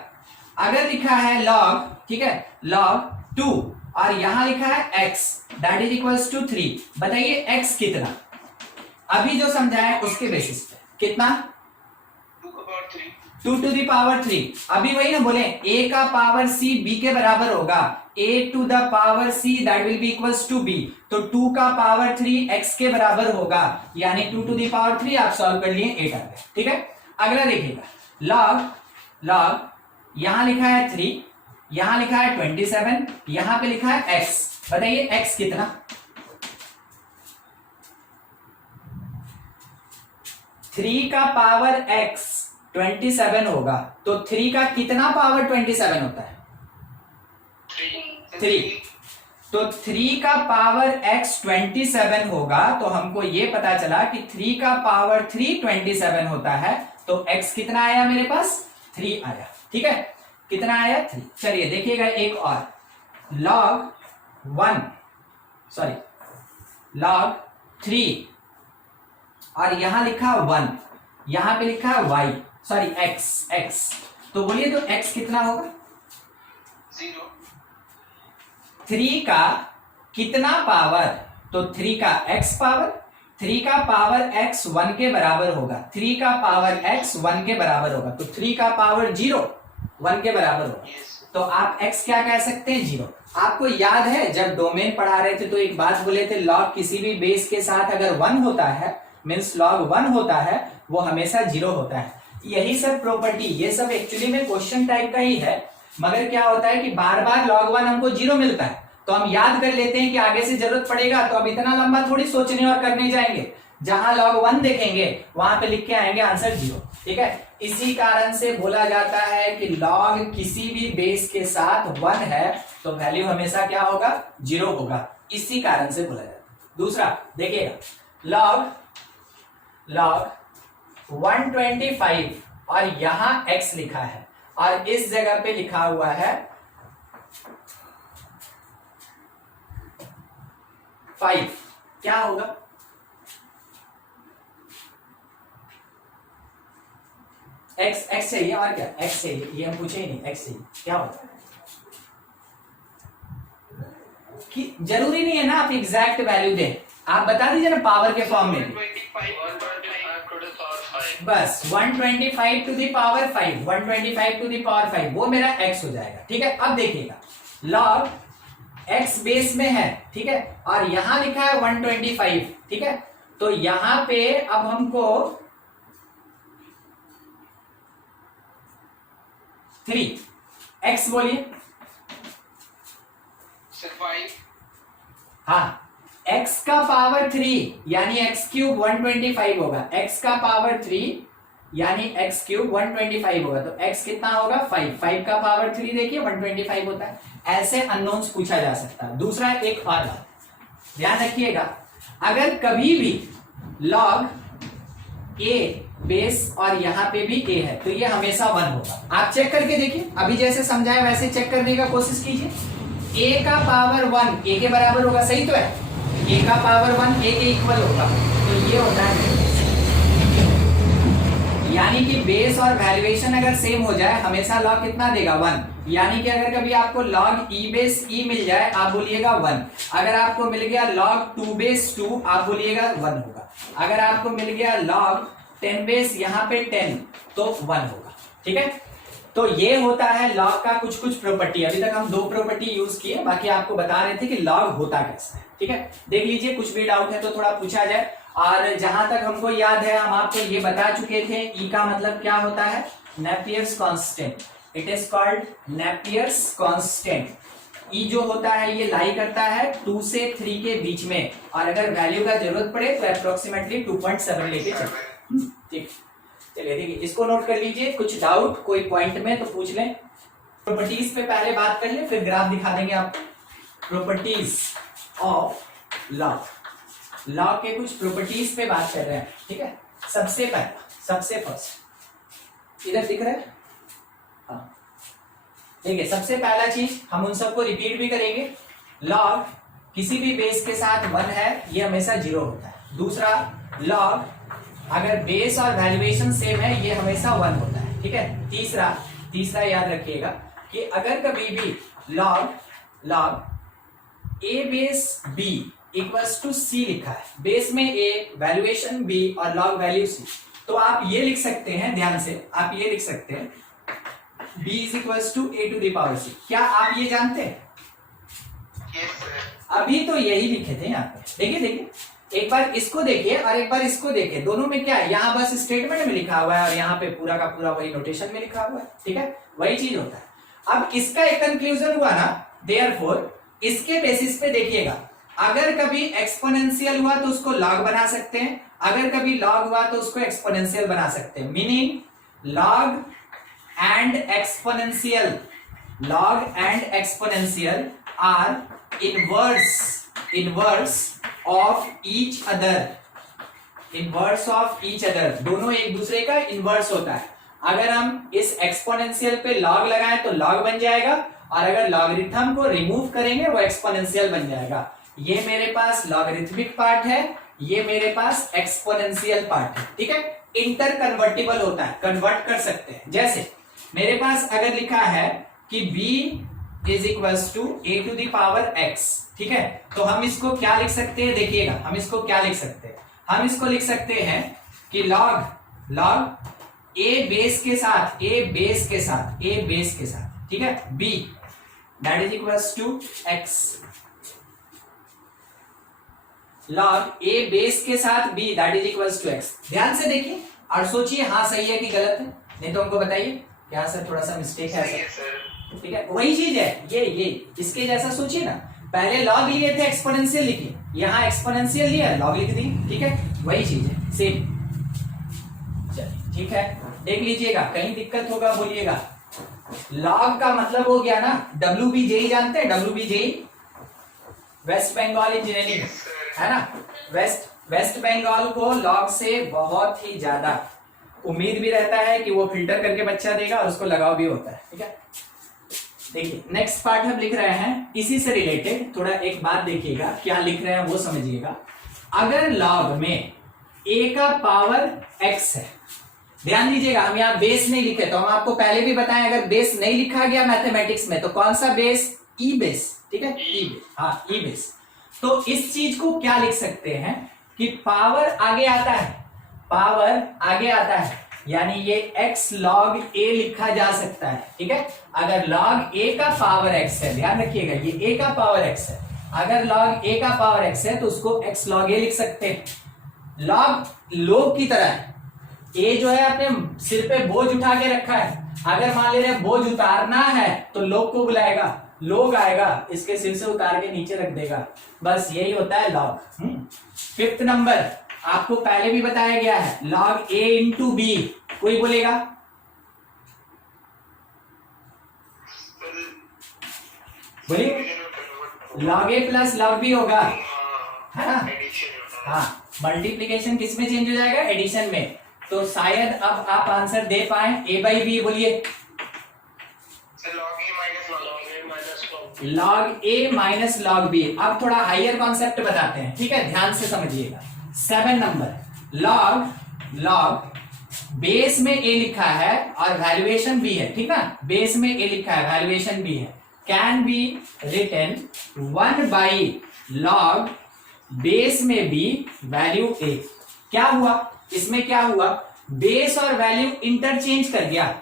अगर लिखा है लॉग, ठीक है, लॉग 2 और यहां लिखा है x that is equals to 3, बताइए x कितना, अभी जो समझाया उसके बेसिस पे कितना, 2 टू द पावर 3। अभी वही ना बोले a का पावर c b के बराबर होगा, a to the power c that will be equals to b, तो 2 का पावर 3 x के बराबर होगा, यानी 2 टू द पावर 3 आप सॉल्व कर लिए 8 आ गए, ठीक है। अगला देखिएगा, लॉग यहां लिखा है 3, यहां लिखा है 27, यहां पे लिखा है x, बताइए x कितना, 3 का पावर x 27 होगा, तो 3 का कितना पावर 27 होता है, 3, तो 3 का पावर x 27 होगा, तो हमको ये पता चला कि 3 का पावर 3 27 होता है, तो x कितना आया मेरे पास, 3 आया, ठीक है। कितना आया, 3। चलिए देखिएगा एक और, लॉग 3 और यहां लिखा 1, यहां पे लिखा y x, तो बोलिए तो x कितना होगा, 0। 3 का कितना पावर, तो 3 का x पावर, 3 का पावर x 1 के बराबर होगा, 3 का पावर x 1 के बराबर होगा, तो 3 का पावर 0 1 के बराबर होगा, तो आप x क्या कह सकते हैं, 0। आपको याद है जब डोमेन पढ़ा रहे थे तो एक बात बोले थे, लॉग किसी भी बेस के साथ अगर 1 होता है मीन्स लॉग 1 होता है, वो हमेशा 0 होता है। यही सब प्रॉपर्टी, ये सब एक्चुअली में क्वेश्चन टाइप का ही है, मगर क्या होता है कि बार बार log 1 हमको 0 मिलता है, तो हम याद कर लेते हैं कि आगे से जरूरत पड़ेगा, तो अब इतना लंबा थोड़ी सोचने और करने जाएंगे, जहां log 1 देखेंगे वहां पे लिख के आएंगे आंसर 0, ठीक है। इसी कारण से बोला जाता है कि log किसी भी बेस के साथ 1 है तो वैल्यू हमेशा क्या होगा, 0 होगा, इसी कारण से बोला जाता है। दूसरा देखिएगा, log 125 और यहां x लिखा है और इस जगह पे लिखा हुआ है 5, क्या होगा, x चाहिए और क्या, x चाहिए, ये हम पूछे ही नहीं, x चाहिए, क्या होगा, कि जरूरी नहीं है ना आप एग्जैक्ट वैल्यू दें, आप बता दीजिए ना पावर के फॉर्म में भी। 125 to the power 5. बस 125 to the power 5, 125 to the power 5 वो मेरा x हो जाएगा। ठीक है, अब देखिएगा log x बेस में है, ठीक है, और यहां लिखा है 125, ठीक है, तो यहां पे अब हमको 3 x बोलिए। Sir, 5. हाँ, x का पावर 3 यानी x क्यूब 125 होगा, x का पावर 3 यानी x क्यूब 125 होगा, तो x कितना होगा 5, 5 का पावर 3 देखिए 125 होता है। ऐसे अननोन्स पूछा जा सकता है। दूसरा एक और बात ध्यान रखिएगा, अगर कभी भी log a बेस और यहाँ पे भी a है तो ये हमेशा 1 होगा। आप चेक करके देखिए, अभी जैसे समझाया वैसे चेक करने का कोशिश कीजिए। a का पावर 1 a के बराबर होगा, सही तो है, a का पावर 1 a के इक्वल होगा, तो ये होता है यानी कि बेस और वैल्यूएशन अगर सेम हो जाए हमेशा लॉग कितना देगा 1। यानी कि अगर कभी आपको log e बेस e मिल जाए आप बोलिएगा 1, अगर आपको मिल गया log 2 बेस 2 आप बोलिएगा 1 होगा, अगर आपको मिल गया log 10 बेस यहाँ पे 10 तो 1 होगा। ठीक है, तो ये होता है log का कुछ कुछ प्रॉपर्टी। अभी तक हम 2 प्रॉपर्टी यूज किए, बाकी आपको बता रहे थे कि log होता कैसा है। ठीक है, देख लीजिए, कुछ भी डाउट है तो थोड़ा पूछा जाए। और जहां तक हमको याद है हम आपको ये बता चुके थे ई का मतलब क्या होता है, Napier's constant, it is called Napier's constant. E जो होता है ये लाई करता है 2 से 3 के बीच में, और अगर वैल्यू का जरूरत पड़े तो अप्रोक्सीमेटली 2.7 लेके चले। ठीक, चलिए देखिए इसको नोट कर लीजिए, कुछ डाउट कोई पॉइंट में तो पूछ लें। प्रॉपर्टीज पे पहले बात कर ले, फिर ग्राफ दिखा देंगे आपको। प्रॉपर्टीज ऑफ लॉग, लॉग के कुछ प्रॉपर्टीज पे बात कर रहे हैं। ठीक है, सबसे पहला, सबसे फर्स्ट इधर दिख रहा है, हाँ देखिए, सबसे पहला चीज हम उन सबको रिपीट भी करेंगे। लॉग किसी भी बेस के साथ 1 है ये हमेशा 0 होता है। दूसरा, लॉग अगर बेस और वैल्यूएशन सेम है ये हमेशा 1 होता है। ठीक है, तीसरा याद रखिएगा कि अगर कभी भी log a base b equals to c लिखा है, बेस में a, वैल्यूएशन b और लॉग वैल्यू c, तो आप ये लिख सकते हैं, ध्यान से आप ये लिख सकते हैं b is equals to a to the power c। क्या आप ये जानते हैं? Yes, sir. अभी तो यही लिखे थे यहाँ पे, देखिए एक बार इसको देखिए और एक बार इसको देखिए, दोनों में क्या है, यहाँ बस स्टेटमेंट में लिखा हुआ है और यहाँ पे पूरा का पूरा वही नोटेशन में लिखा हुआ है। ठीक है, वही चीज होता है। अब इसका एक कंक्लूजन हुआ ना, देयरफॉर इसके बेसिस पे देखिएगा, अगर कभी एक्सपोनेंशियल हुआ तो उसको लॉग बना सकते हैं, अगर कभी लॉग हुआ तो उसको एक्सपोनेंशियल बना सकते हैं। Meaning log and exponential, log and exponential are inverse of each other, inverse of each other, दोनों एक दूसरे का इनवर्स होता है। अगर हम इस एक्सपोनेंशियल पे लॉग लगाएं तो लॉग बन जाएगा, और अगर लॉगरिथम को रिमूव करेंगे वो एक्सपोनेंशियल बन जाएगा। ये मेरे पास लॉगरिथमिक पार्ट है, ये मेरे पास एक्सपोनेंशियल पार्ट है। ठीक है, इंटर कन्वर्टिबल होता है, कन्वर्ट कर सकते हैं। जैसे मेरे पास अगर लिखा है कि b is equals to a to the power x, ठीक है, तो हम इसको क्या लिख सकते हैं, देखिएगा हम इसको क्या लिख सकते हैं, हम इसको लिख सकते हैं कि log a बेस के साथ, ठीक है, b that is equals to x, log a base के साथ b that is equals to x। ध्यान से देखिए और सोचिए हाँ सही है कि गलत है, नहीं तो हमको बताइए क्या सर थोड़ा सा मिस्टेक है सही है, सर। sir. ठीक है, वही चीज है, ये इसके जैसा सोचिए ना, पहले लॉग लिए थे एक्सपोनेंशियल लिखिए, यहाँ एक्सपोनेंशियल लिया लॉग लिख दी। ठीक है, वही चीज है सेम। चलिए ठीक है, देख लीजिएगा, कहीं दिक्कत होगा बोलिएगा। लॉग का मतलब हो गया ना WBJE, जानते हैं WBJE, West Bengal engineering, Yes, sir. है ना, वेस्ट बंगाल को लॉग से बहुत ही ज्यादा उम्मीद भी रहता है कि वो फिल्टर करके बच्चा देगा और उसको लगाव भी होता है। ठीक है, देखिए नेक्स्ट पार्ट हम लिख रहे हैं इसी से रिलेटेड, थोड़ा एक बात देखिएगा क्या लिख रहे हैं वो समझिएगा। अगर लॉग में a का पावर x है, ध्यान दीजिएगा हम यहाँ बेस नहीं लिखे, तो हम आपको पहले भी बताएं अगर बेस नहीं लिखा गया मैथमेटिक्स में तो कौन सा बेस, ई बेस। ठीक है, ई बेस, हाँ ई बेस। तो इस चीज को क्या लिख सकते हैं कि पावर आगे आता है, पावर आगे आता है, यानी ये x log a लिखा जा सकता है। ठीक है, अगर log a का पावर x है, ध्यान रखिएगा ये a का पावर x है, अगर log a का पावर x है तो उसको x log a लिख सकते हैं। log की तरह है, a जो है अपने सिर पे बोझ उठा के रखा है, अगर मान ले रहे बोझ उतारना है तो लोग को बुलाएगा, लोग आएगा इसके सिर से उतार के नीचे रख देगा, बस यही होता है log। 5th नंबर आपको पहले भी बताया गया है, log a इंटू बी, कोई बोलेगा? बोलिए, log a plus log b होगा, है ना? हाँ, मल्टीप्लीकेशन किस में चेंज हो जाएगा? एडिशन में। तो शायद अब आप आंसर दे पाए, a बाई बी बोलिए। log a minus log b। अब थोड़ा हाइयर कॉन्सेप्ट बताते हैं, ठीक है, ध्यान से समझिएगा। 7 नंबर log बेस में a लिखा है और वैल्यूएशन b है, ठीक ना, बेस में a लिखा है, वैल्यूएशन b है, can be written 1 by log base में b वैल्यू a। क्या हुआ इसमें, क्या हुआ, बेस और वैल्यू इंटरचेंज कर गया,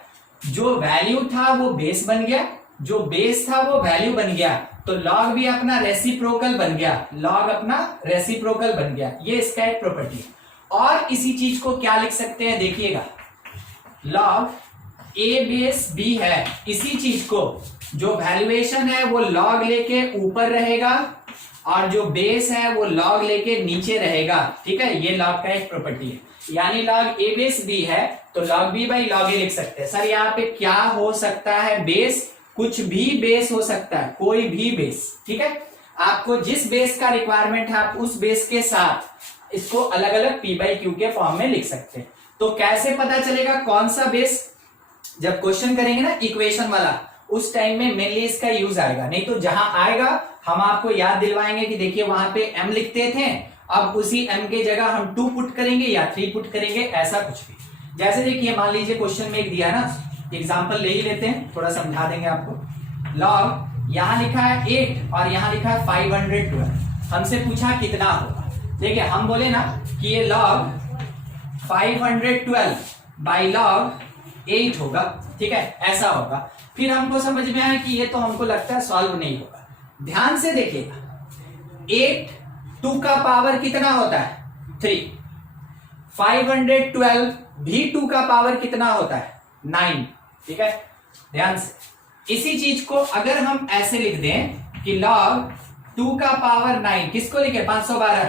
जो वैल्यू था वो बेस बन गया, जो बेस था वो वैल्यू बन गया, तो log भी अपना रेसिप्रोकल बन गया, log अपना रेसिप्रोकल बन गया, ये इसका एक प्रॉपर्टी है। और इसी चीज को क्या लिख सकते हैं, देखिएगा, log a बेस b है, इसी चीज को जो वैल्यूएशन है वो log लेके ऊपर रहेगा और जो बेस है वो log लेके नीचे रहेगा, ठीक है, ये log का एक प्रॉपर्टी है। यानी log a बेस b है तो log b by log a लिख सकते हैं। सर यहाँ पे क्या हो सकता है, बेस, कुछ भी बेस हो सकता है, कोई भी बेस, ठीक है, आपको जिस बेस का रिक्वायरमेंट है आप उस बेस के साथ इसको अलग अलग p बाई q के फॉर्म में लिख सकते हैं। तो कैसे पता चलेगा कौन सा बेस, जब क्वेश्चन करेंगे ना इक्वेशन वाला, उस टाइम में मेनली इसका यूज आएगा, नहीं तो जहां आएगा हम आपको याद दिलवाएंगे कि देखिए वहां पे m लिखते थे, अब उसी m के जगह हम 2 पुट करेंगे या 3 पुट करेंगे, ऐसा कुछ भी। जैसे देखिए मान लीजिए क्वेश्चन में एक दिया है ना, एग्जाम्पल ले ही लेते हैं, थोड़ा समझा देंगे आपको। log यहां लिखा है 8 और यहां लिखा है 512, हमसे पूछा कितना होगा। देखिए हम बोले ना कि ये log 512 बाई log 8 होगा, ठीक है, ऐसा होगा। फिर हमको समझ में आया कि ये तो हमको लगता है सॉल्व नहीं होगा। ध्यान से देखिएगा, 8 2 का पावर कितना होता है, 3, 512 भी 2 का पावर कितना होता है, 9, ठीक है, ध्यान से। इसी चीज को अगर हम ऐसे लिख दें कि log 2 का पावर 9, किसको लिखे, 512,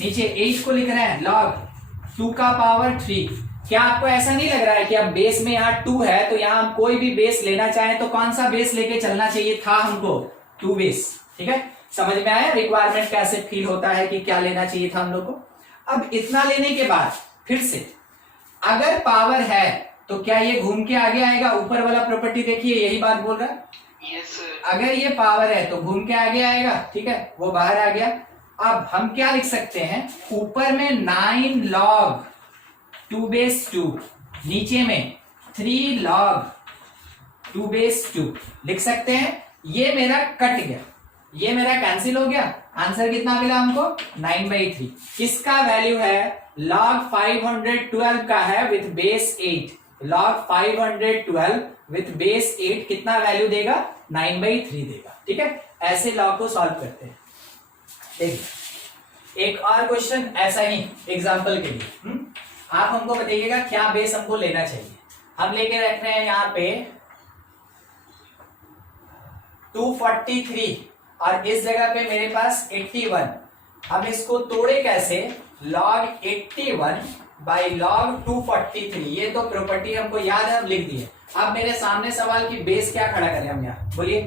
नीचे 8 को लिख रहे हैं, log 2 का पावर 3। क्या आपको ऐसा नहीं लग रहा है कि अब बेस में यहाँ 2 है तो यहाँ हम कोई भी बेस लेना चाहें तो कौन सा बेस लेके चलना चाहिए था हमको, 2 बेस, ठीक है, समझ में आया रिक्वायरमेंट कैसे फील होता है कि क्या लेना चाहिए था हम लोग को। अब इतना लेने के बाद फिर से अगर पावर है तो क्या ये घूम के आगे आएगा, ऊपर वाला प्रॉपर्टी देखिए यही बात बोल रहा है। यस अगर ये पावर है तो घूम के आगे आएगा, ठीक है, वो बाहर आ गया। अब हम क्या लिख सकते हैं, ऊपर में 9 log 2 बेस 2, नीचे में 3 log 2 बेस 2 लिख सकते हैं। ये मेरा कट गया, ये मेरा कैंसिल हो गया, आंसर कितना मिला हमको, 9/3। किसका वैल्यू है, log 512 का है with base 8, log 512 with base 8 कितना वैल्यू देगा, 9/3 देगा, ठीक है। ऐसे log को सॉल्व करते हैं। एक और क्वेश्चन ऐसा ही एग्जांपल के लिए, आप हमको बताइएगा क्या बेस हमको लेना चाहिए। हम लेके रख रहे हैं यहाँ पे 243 और इस जगह पे मेरे पास 81। हम इसको तोड़े कैसे, log 81 बाई log 243, ये तो प्रॉपर्टी हमको याद है, हम लिख दिए। अब मेरे सामने सवाल की बेस क्या खड़ा करें हम यहाँ, बोलिए।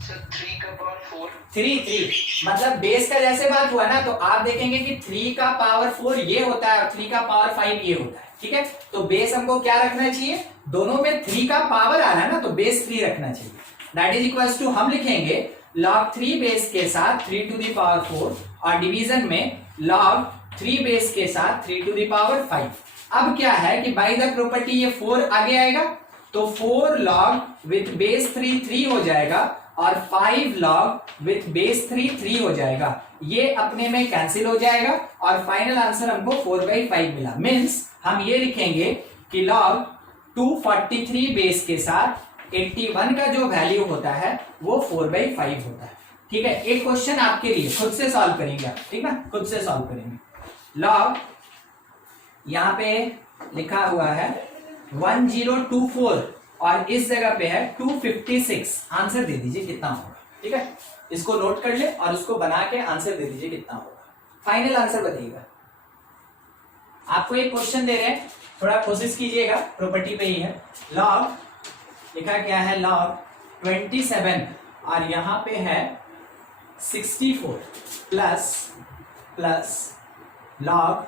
सर 3 का पावर 4, 3 मतलब बेस का जैसे बात हुआ ना, तो आप देखेंगे कि 3 का पावर 4 ये होता है और 3 का पावर 5 ये होता है, ठीक है। तो बेस हमको क्या रखना चाहिए, दोनों में 3 का पावर आ रहा है ना, तो बेस 3 रखना चाहिए। दैट इज इक्वल्स टू, हम लिखेंगे log 3 बेस के साथ 3 टू द पावर 4 और डिवीजन में log 3 बेस के साथ 3 टू द पावर 5। अब क्या है कि बाय द प्रॉपर्टी ये 4 आगे आएगा, तो 4 log विथ बेस 3 3 हो जाएगा और 5 log विथ बेस 3 3 हो जाएगा। ये अपने में कैंसिल हो जाएगा और फाइनल आंसर हमको 4/5 मिला। मीन्स हम ये लिखेंगे कि log 243 बेस के साथ 81 का जो वैल्यू होता है वो 4/5 होता है। ठीक है, एक क्वेश्चन आपके लिए खुद से सॉल्व करेंगे आप, ठीक ना, खुद से सॉल्व करेंगे। log यहां पे लिखा हुआ है 1024 और इस जगह पे है 256। आंसर दे दीजिए कितना होगा। ठीक है, इसको नोट कर ले और उसको बना के आंसर दे दीजिए कितना होगा। फाइनल आंसर बताइएगा। आपको एक क्वेश्चन दे रहे हैं, थोड़ा कोशिश कीजिएगा, प्रॉपर्टी पे ही है। log लिखा क्या है, log 27 और यहां पे है 64 प्लस log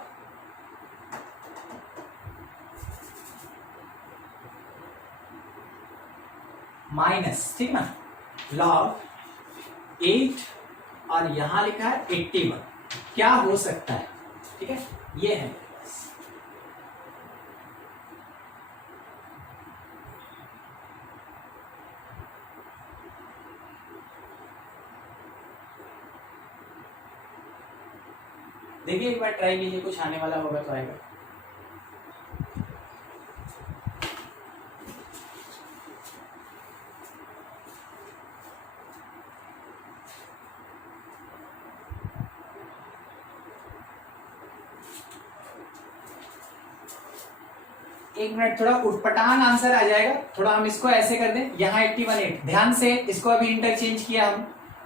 माइनस, ठीक ना, log 8 और यहां लिखा है 81। क्या हो सकता है? ठीक है, ये है। देखिए एक बार ट्राई कीजिए, कुछ आने वाला होगा तो आएगा। एक मिनट, थोड़ा उटपटांग आंसर आ जाएगा। थोड़ा हम इसको ऐसे कर दें, यहाँ 81 ध्यान से इसको अभी इंटरचेंज किया, हम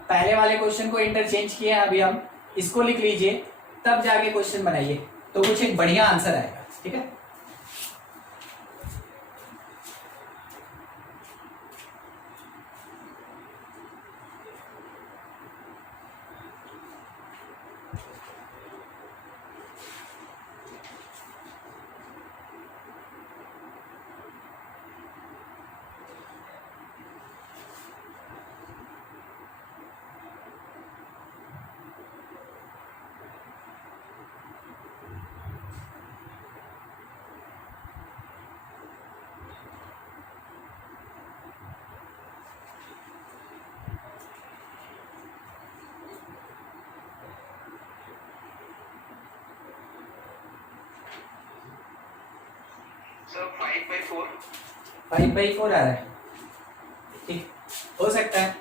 पहले वाले क्वेश्चन को इंटरचेंज किया, अभी हम इसको लिख लीजिए, तब जाके क्वेश्चन बनाइए तो कुछ एक बढ़िया आंसर आएगा। ठीक है, सर 5/4 5/4 आ रहा है। ठीक, हो सकता है।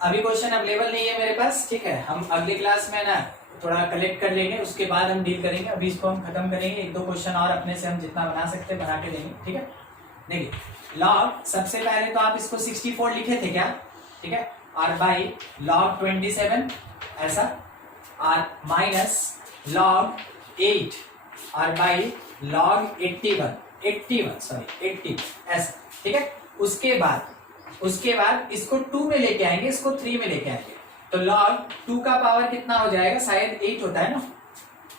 अभी क्वेश्चन अवेलेबल नहीं है मेरे पास। ठीक है, हम अगली क्लास में ना थोड़ा कलेक्ट कर लेंगे, उसके बाद हम डील करेंगे। अभी इसको हम खत्म करेंगे, 1-2 क्वेश्चन और अपने से हम जितना बना सकते हैं बना के देंगे। ठीक है, देखिए log, सबसे पहले तो आप इसको 64 लिखे थे क्या? ठीक है, और बाई log 27 ऐसा, और माइनस log 8 और बाई log 80 ऐसा। ठीक है, उसके बाद इसको 2 में लेके आएंगे, इसको 3 में लेके आएंगे, तो log 2 का पावर कितना हो जाएगा? शायद 8 होता है ना?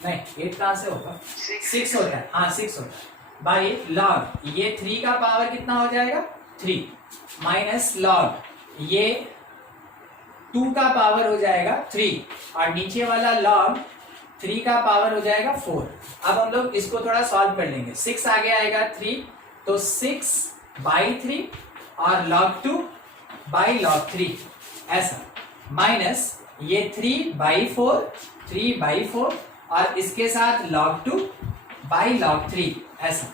नहीं, 8 कहां से होगा? 6 होता है। हाँ, 6 होता है। बाई log ये 3 का पावर कितना हो जाएगा? 3 माइनस log ये 2 का पावर हो जाएगा 3 और नीचे वाला log 3 का पावर हो जाएगा 4। अब हम लोग इसको थोड़ा सॉल्व कर लेंगे। 6 आगे आएगा 3, तो 6/3 और log 2 बाई log 3 ऐसा, माइनस ये 3/4 और इसके साथ log 2 बाई log 3 ऐसा।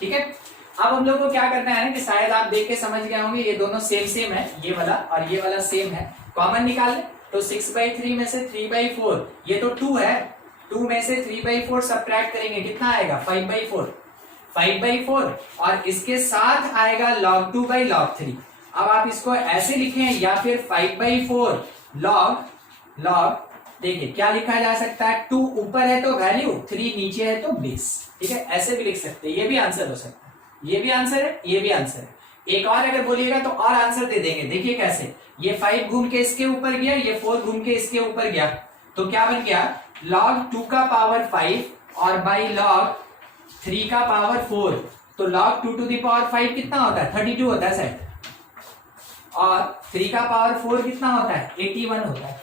ठीक है, अब हम लोग को क्या करना है कि शायद आप देख के समझ गए होंगे, ये दोनों सेम है, ये वाला और ये वाला सेम है। कॉमन निकाल ले, तो 6/3 में से 3/4, ये तो 2 है, 2 में से 3/4 सब्ट्रैक्ट करेंगे, कितना आएगा? 5/4 और इसके साथ आएगा log 2 बाई log 3। अब आप इसको ऐसे लिखें या फिर 5/4 log देखिए क्या लिखा जा सकता है, 2 ऊपर है तो वैल्यू, 3 नीचे है तो बेस। ठीक है, ऐसे भी लिख सकते हैं, ये भी आंसर हो सकता है, ये भी आंसर है, ये भी आंसर है। एक और अगर बोलिएगा तो और आंसर दे देंगे। देखिए कैसे, ये 5 घूम के इसके ऊपर गया, ये 4 घूम के इसके ऊपर गया, तो क्या बन गया? log 2 का पावर 5 और बाई log 3 का पावर 4, तो log 2 to the power 5 कितना होता है? 32 होता है शायद, और 3 का पावर 4 कितना होता है? 81 होता है।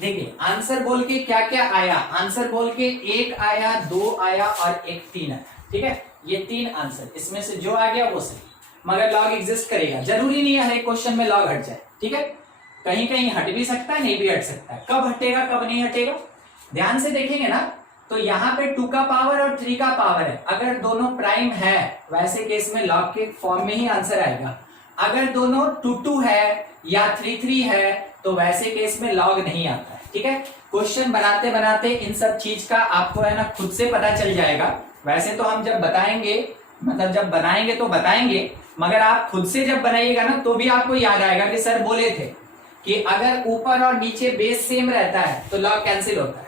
देखिए आंसर बोल के क्या क्या आया, आंसर बोल के 1 आया, 2 आया और 1 3 आया। ठीक है, ये 3 आंसर, इसमें से जो आ गया वो सही, मगर लॉग एग्जिस्ट करेगा, जरूरी नहीं है हर एक क्वेश्चन में लॉग हट जाए, ठीक है, कहीं कहीं हट भी सकता है, नहीं भी हट सकता है। कब हटेगा कब नहीं हटेगा, ध्यान से देखेंगे ना, तो यहाँ पे 2 का पावर और 3 का पावर है, अगर दोनों प्राइम है वैसे केस में लॉग के फॉर्म में ही आंसर आएगा। अगर दोनों 2 है या 3 है तो वैसे केस में लॉग नहीं आता है, ठीक है। क्वेश्चन बनाते बनाते इन सब चीज का आपको है ना खुद से पता चल जाएगा। वैसे तो हम जब बताएंगे, मतलब जब बनाएंगे तो बताएंगे, मगर आप खुद से जब बनाइएगा ना तो भी आपको याद आएगा कि सर बोले थे कि अगर ऊपर और नीचे बेस सेम रहता है तो लॉग कैंसिल होता है,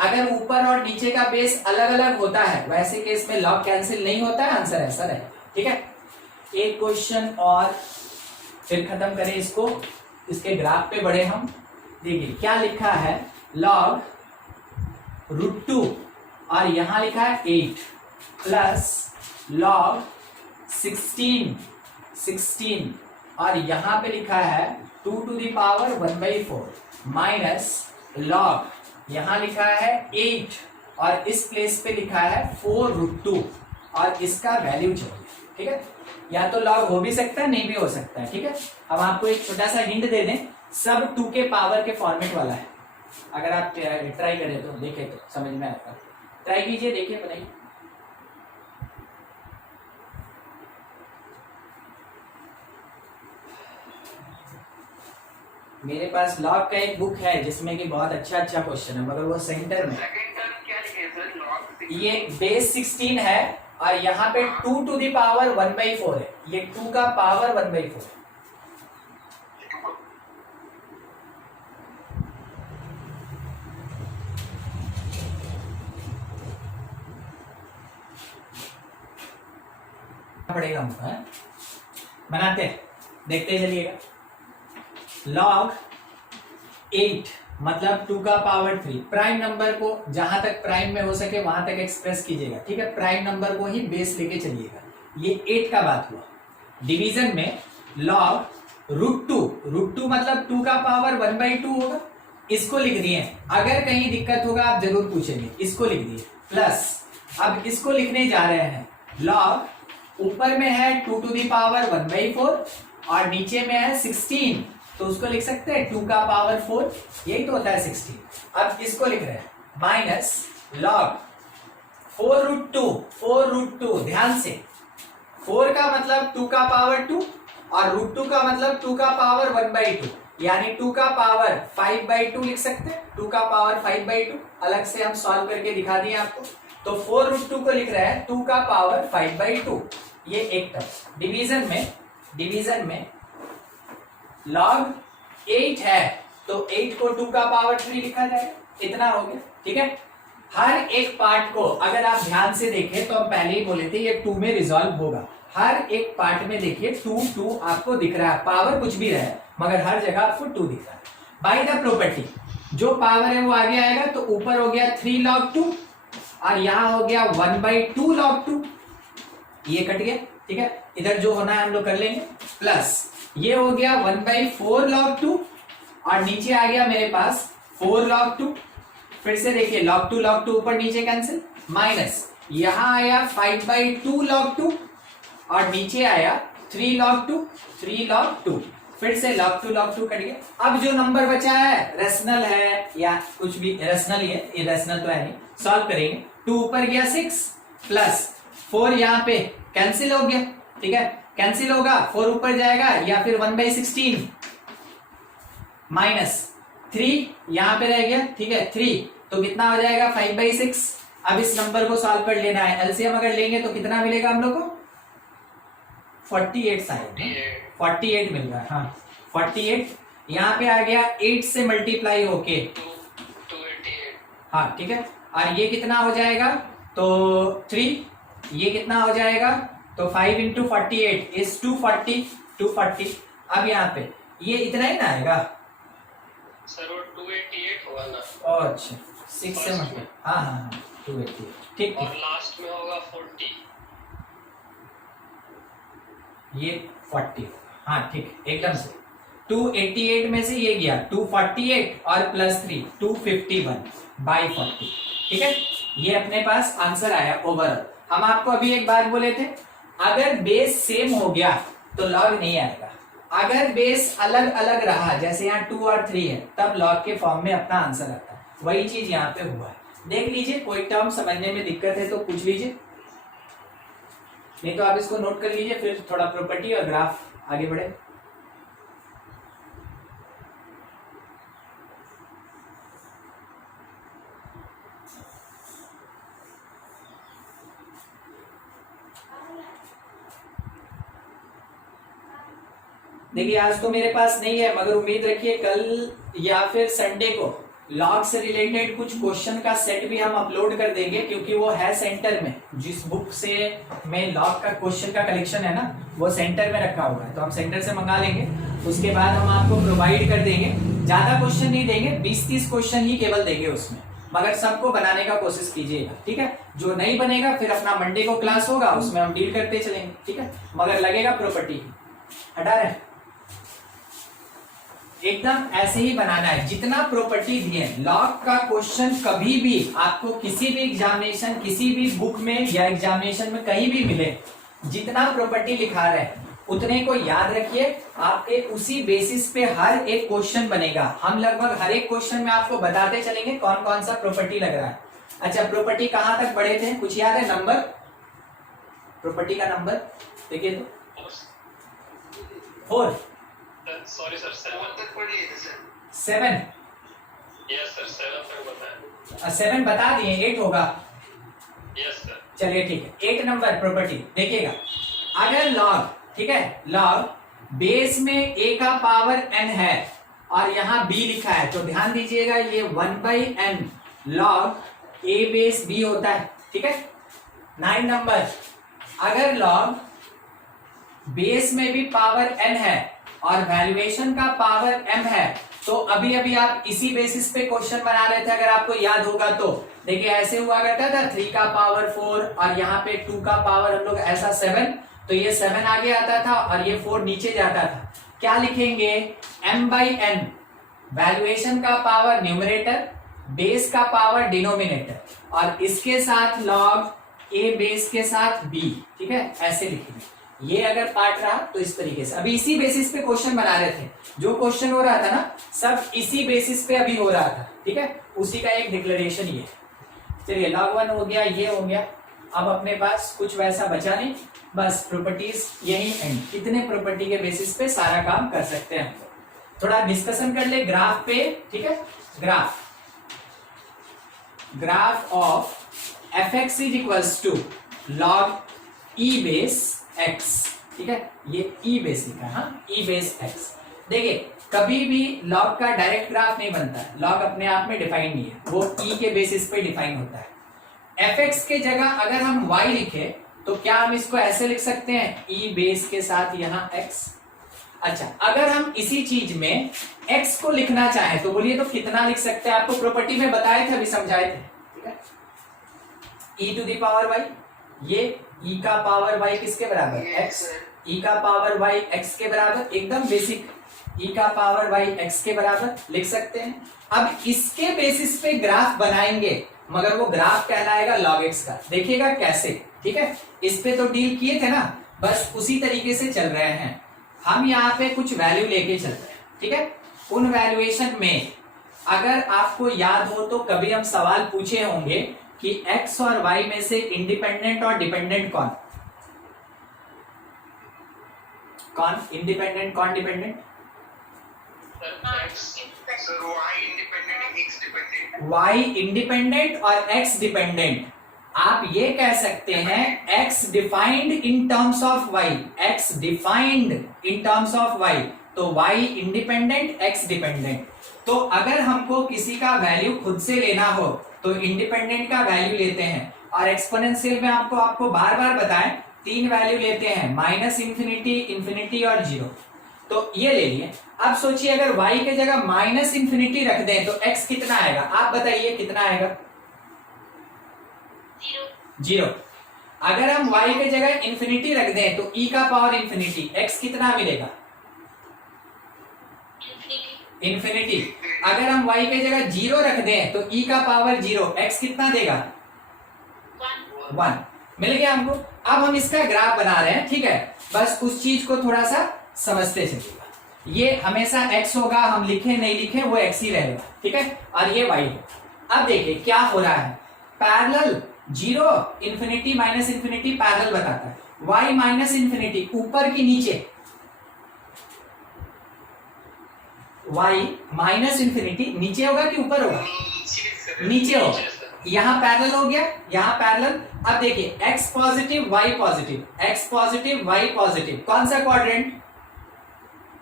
अगर ऊपर और नीचे का बेस अलग अलग होता है वैसे केस में लॉग कैंसिल नहीं होता है, आंसर ऐसा है, ठीक है। एक क्वेश्चन और फिर खत्म करें इसको, इसके ग्राफ पे बढ़े हम। देखिए क्या लिखा है, log √2 और यहां लिखा है 8 प्लस log 16 और यहां पे लिखा है 2 to the power 1/4 minus log यहां लिखा है 8 और इस प्लेस पे लिखा है 4√2 और इसका वैल्यू चाहिए, ठीक है। या तो लॉग हो भी सकता है नहीं भी हो सकता है, ठीक है। अब आपको एक छोटा सा हिंट दे दें, सब 2 के पावर के फॉर्मेट वाला है, अगर आप ट्राई करें तो देखें तो समझ में आएगा, ट्राई कीजिए, देखिए बताइए। मेरे पास लॉग का एक बुक है जिसमें कि बहुत अच्छा अच्छा क्वेश्चन है, मगर वो सेंटर में, ये बेस 16 है और यहाँ पे 2 to the power 1/4 है, ये 2 का पावर 1/4 है। पड़ेगा हमको, बनाते हैं, देखते चलिएगा। log 8 मतलब 2 का पावर 3, प्राइम नंबर को जहां तक प्राइम में हो सके वहां तक एक्सप्रेस कीजिएगा, ठीक है, प्राइम नंबर को ही बेस लेके चलिएगा। ये 8 का बात हुआ। डिवीजन में log √2 मतलब 2 का पावर 1/2 होगा, इसको लिख दिए। अगर कहीं दिक्कत होगा आप जरूर पूछेंगे, इसको लिख दिए प्लस, अब इसको लिखने जा रहे हैं log ऊपर में है 2 to the power 1/4 और नीचे में है 16, तो उसको लिख सकते हैं 2 का पावर 4, यही तो होता है 16। अब इसको लिख रहे हैं माइनस log 4√2, ध्यान से 4 का मतलब 2 का पावर 2 और √2 का मतलब 2 का पावर 1/2, यानी 2 का पावर 5/2 लिख सकते हैं, 2 का पावर 5/2 अलग से हम सॉल्व करके दिखा दिए आपको। तो 4√2 को लिख रहे हैं 2 का पावर 5/2, ये एक टर्म। डिवीजन में log 8 है तो 8 को 2 का पावर 3 लिखा जाए, इतना हो गया, ठीक है। हर एक पार्ट को अगर आप ध्यान से देखें तो हम पहले ही बोले थे ये 2 में रिजॉल्व होगा, हर एक पार्ट में देखिए 2 आपको दिख रहा है, पावर कुछ भी रहे मगर हर जगह आपको 2 दिख रहा है। बाय द प्रॉपर्टी जो पावर है वो आगे आएगा, तो ऊपर हो गया 3 log 2 और यहां हो गया 1/2 log 2, ये कट गया, ठीक है। इधर जो होना है हम लोग कर लेंगे, प्लस ये हो गया 1/4 log 2 और नीचे आ गया मेरे पास 4 log 2, फिर से देखिए log 2 ऊपर नीचे कैंसिल, माइनस यहां आया 5/2 log 2 और नीचे आया 3 log 2, फिर से log 2 कट गया। अब जो नंबर बचा है रेशनल है या कुछ भी, रेशनल ही है, इरेशनल तो है नहीं, सॉल्व करेंगे। 2 ऊपर गया 6 प्लस 4 यहाँ पे कैंसिल हो गया, ठीक है, कैंसिल होगा 4 ऊपर जाएगा या फिर 1/16 माइनस 3 यहाँ पे रह गया, ठीक है, 3 तो कितना हो जाएगा 5/6। अब इस नंबर को सॉल्व कर लेना है, एलसीएम अगर लेंगे तो कितना मिलेगा हम लोग को 48 साइड 48 मिल रहा है, हाँ 48 यहाँ पे आ गया 8 से मल्टीप्लाई होके 288, हाँ ठीक है, और ये कितना हो जाएगा तो 3, ये कितना हो जाएगा तो 5 into 48 is 240। अब यहाँ पे ये इतना ही ना आएगा सर वो 288 होगा ना, अच्छा 6 से मतलब, हाँ 288, ठीक और लास्ट में होगा 40, ये 40, हाँ ठीक एकदम से। 288 में से ये गया 248 और प्लस 3 251/40, ठीक है, ये अपने पास आंसर आया ओवरऑल। हम आपको अभी एक बात बोले थे, अगर बेस सेम हो गया तो लॉग नहीं आएगा, अगर बेस अलग अलग रहा जैसे यहाँ 2 और 3 है तब लॉग के फॉर्म में अपना आंसर आता है। वही चीज यहाँ पे हुआ है। देख लीजिए, कोई टर्म समझने में दिक्कत है तो पूछ लीजिए, नहीं तो आप इसको नोट कर लीजिए, फिर थोड़ा प्रॉपर्टी और ग्राफ आगे बढ़े। देखिए आज तो मेरे पास नहीं है, मगर उम्मीद रखिए कल या फिर संडे को लॉग से रिलेटेड कुछ क्वेश्चन का सेट भी हम अपलोड कर देंगे, क्योंकि वो है सेंटर में, जिस बुक से में लॉग का क्वेश्चन का कलेक्शन है ना वो सेंटर में रखा हुआ है, तो हम सेंटर से मंगा लेंगे। उसके बाद हम आपको प्रोवाइड कर देंगे, ज्यादा क्वेश्चन नहीं देंगे, 20-30 क्वेश्चन ही केवल देंगे उसमें, मगर सबको बनाने का कोशिश कीजिएगा, ठीक है। जो नहीं बनेगा फिर अपना मंडे को क्लास होगा, उसमें हम डील करते चलेंगे, ठीक है, मगर लगेगा प्रॉपर्टी। हटा रहे एकदम ऐसे ही बनाना है जितना प्रॉपर्टी दिए। लॉग का क्वेश्चन कभी भी आपको किसी भी एग्जामिनेशन, किसी भी बुक में या एग्जामिनेशन में कहीं भी मिले, जितना प्रॉपर्टी लिखा रहे उतने को याद रखिए, आपके उसी बेसिस पे हर एक क्वेश्चन बनेगा। हम लगभग हर एक क्वेश्चन में आपको बताते चलेंगे कौन कौन सा प्रॉपर्टी लग रहा है। अच्छा, प्रॉपर्टी कहां तक पढ़े थे, कुछ याद है? नंबर, प्रॉपर्टी का नंबर देखिए तो 4, सॉरी सर, 7 तक पढ़ी है सर। 7, यस सर, 7 तक बताया। 7 बता दिए, 8 होगा। Yes sir. चलिए ठीक है, 8 नंबर प्रॉपर्टी देखिएगा। अगर लॉग, ठीक है, लॉग बेस में a का पावर n है और यहाँ b लिखा है, तो ध्यान दीजिएगा ये 1/n log a base b होता है, ठीक है। 9 नंबर, अगर लॉग बेस में भी पावर n है और वैल्यूएशन का पावर m है, तो अभी अभी आप इसी बेसिस पे क्वेश्चन बना रहे थे, अगर आपको याद होगा तो। देखिए ऐसे हुआ करता था, 3 का पावर 4 और यहाँ पे 2 का पावर हम लोग ऐसा 7, तो ये 7 आगे आता था और ये 4 नीचे जाता था। क्या लिखेंगे? m/n, वैल्यूएशन का पावर न्यूमरेटर, बेस का पावर डिनोमिनेटर, और इसके साथ लॉग a बेस के साथ b, ठीक है, ऐसे लिखेंगे। ये अगर पार्ट रहा तो इस तरीके से, अभी इसी बेसिस पे क्वेश्चन बना रहे थे, जो क्वेश्चन हो रहा था ना सब इसी बेसिस पे अभी हो रहा था, ठीक है, उसी का एक डिक्लेरेशन ये। चलिए log 1 हो गया, ये हो गया। अब अपने पास कुछ वैसा बचा नहीं, बस प्रॉपर्टीज यही एंड। कितने प्रॉपर्टी के बेसिस पे सारा काम कर सकते हैं। थोड़ा डिस्कशन कर ले ग्राफ पे, ठीक है। Graph of fx is equals to log e base x, ठीक है, ये e बेस लिखा है, हाँ, e बेस x। देखिए कभी भी लॉग का डायरेक्ट ग्राफ नहीं बनता है, लॉग अपने आप में डिफाइन नहीं है, वो e के बेसिस पे डिफाइन होता है। fx के जगह अगर हम y लिखे तो क्या हम इसको ऐसे लिख सकते हैं, e बेस के साथ यहाँ x। अच्छा, अगर हम इसी चीज में x को लिखना चाहें तो बोलिए तो कितना लिख सकते हैं? आपको प्रॉपर्टी में बताए थे, अभी समझाए थे, ठीक है। e to the power y, ये e का पावर y किसके बराबर? x। e का पावर y x के बराबर, एकदम बेसिक, e का पावर y x के बराबर लिख सकते हैं। अब इसके बेसिस पे ग्राफ बनाएंगे, मगर वो ग्राफ कहलाएगा log x का। देखिएगा कैसे, ठीक है, इस पे तो डील किए थे ना, बस उसी तरीके से चल रहे हैं। हम यहाँ पे कुछ वैल्यू लेके चल रहे हैं, ठीक है। उन वैल्यूएशन में अगर आपको याद हो तो कभी हम सवाल पूछे होंगे कि x और y में से इंडिपेंडेंट और डिपेंडेंट कौन? इंडिपेंडेंट, कौन dependent? Sir y independent, x dependent. y independent और x डिपेंडेंट। आप ये कह सकते हैं x defined in terms of y, x defined in terms of y, तो y इंडिपेंडेंट, x डिपेंडेंट। तो अगर हमको किसी का वैल्यू खुद से लेना हो तो इंडिपेंडेंट का वैल्यू लेते हैं, और एक्सपोनेंशियल में आपको बार बार बताएं 3 वैल्यू लेते हैं, -इंफिनिटी, इंफिनिटी और 0। तो ये ले लिए। अब सोचिए अगर y के जगह -इंफिनिटी रख दें तो x कितना आएगा? आप बताइए कितना आएगा? 0। अगर हम y के जगह इंफिनिटी रख दें तो e का पावर इंफिनिटी, x कितना मिलेगा? इंफिनिटी। अगर हम y के जगह 0 रख दें तो e का पावर 0, x कितना देगा? 1। मिल गया हमको। अब हम इसका ग्राफ बना रहे हैं, ठीक है, बस उस चीज को थोड़ा सा समझते चलिएगा। ये हमेशा x होगा, हम लिखे नहीं लिखे वो x ही रहेगा, ठीक है, और ये y होगा। अब देखिए क्या हो रहा है, parallel 0 infinity minus infinity parallel बताता है, y माइनस इंफिनिटी ऊपर की नीचे, y माइनस इंफिनिटी नीचे होगा कि ऊपर होगा, नीचे होगा, यहां पैरेलल हो गया, यहां पैरेलल। अब देखिए x positive y positive, x positive y positive, कौन सा क्वाड्रेंट,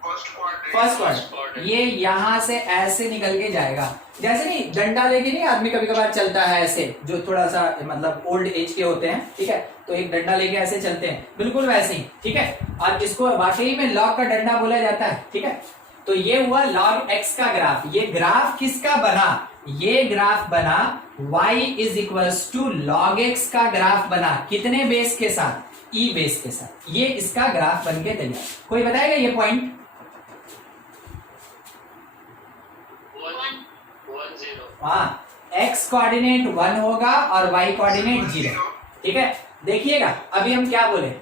फर्स्ट क्वाड्रेंट, ये यहां से ऐसे निकल के जाएगा, जैसे नहीं डंडा लेके नहीं आदमी कभी कभार चलता है ऐसे, जो थोड़ा सा मतलब ओल्ड एज के होते हैं, ठीक है, तो एक डंडा लेके ऐसे चलते हैं, बिल्कुल वैसे ही, ठीक है, और इसको वाकई में लॉग का डंडा बोला जाता है, ठीक है। तो ये हुआ log x का ग्राफ। ये ग्राफ किसका बना, ये ग्राफ बना y is equals to log x का ग्राफ बना, कितने बेस के साथ, e बेस के साथ, ये इसका ग्राफ बन के तैयार। कोई बताएगा ये पॉइंट, 1 0, हाँ, x कोऑर्डिनेट 1 होगा और y कोऑर्डिनेट 0, ठीक है। देखिएगा अभी हम क्या बोले,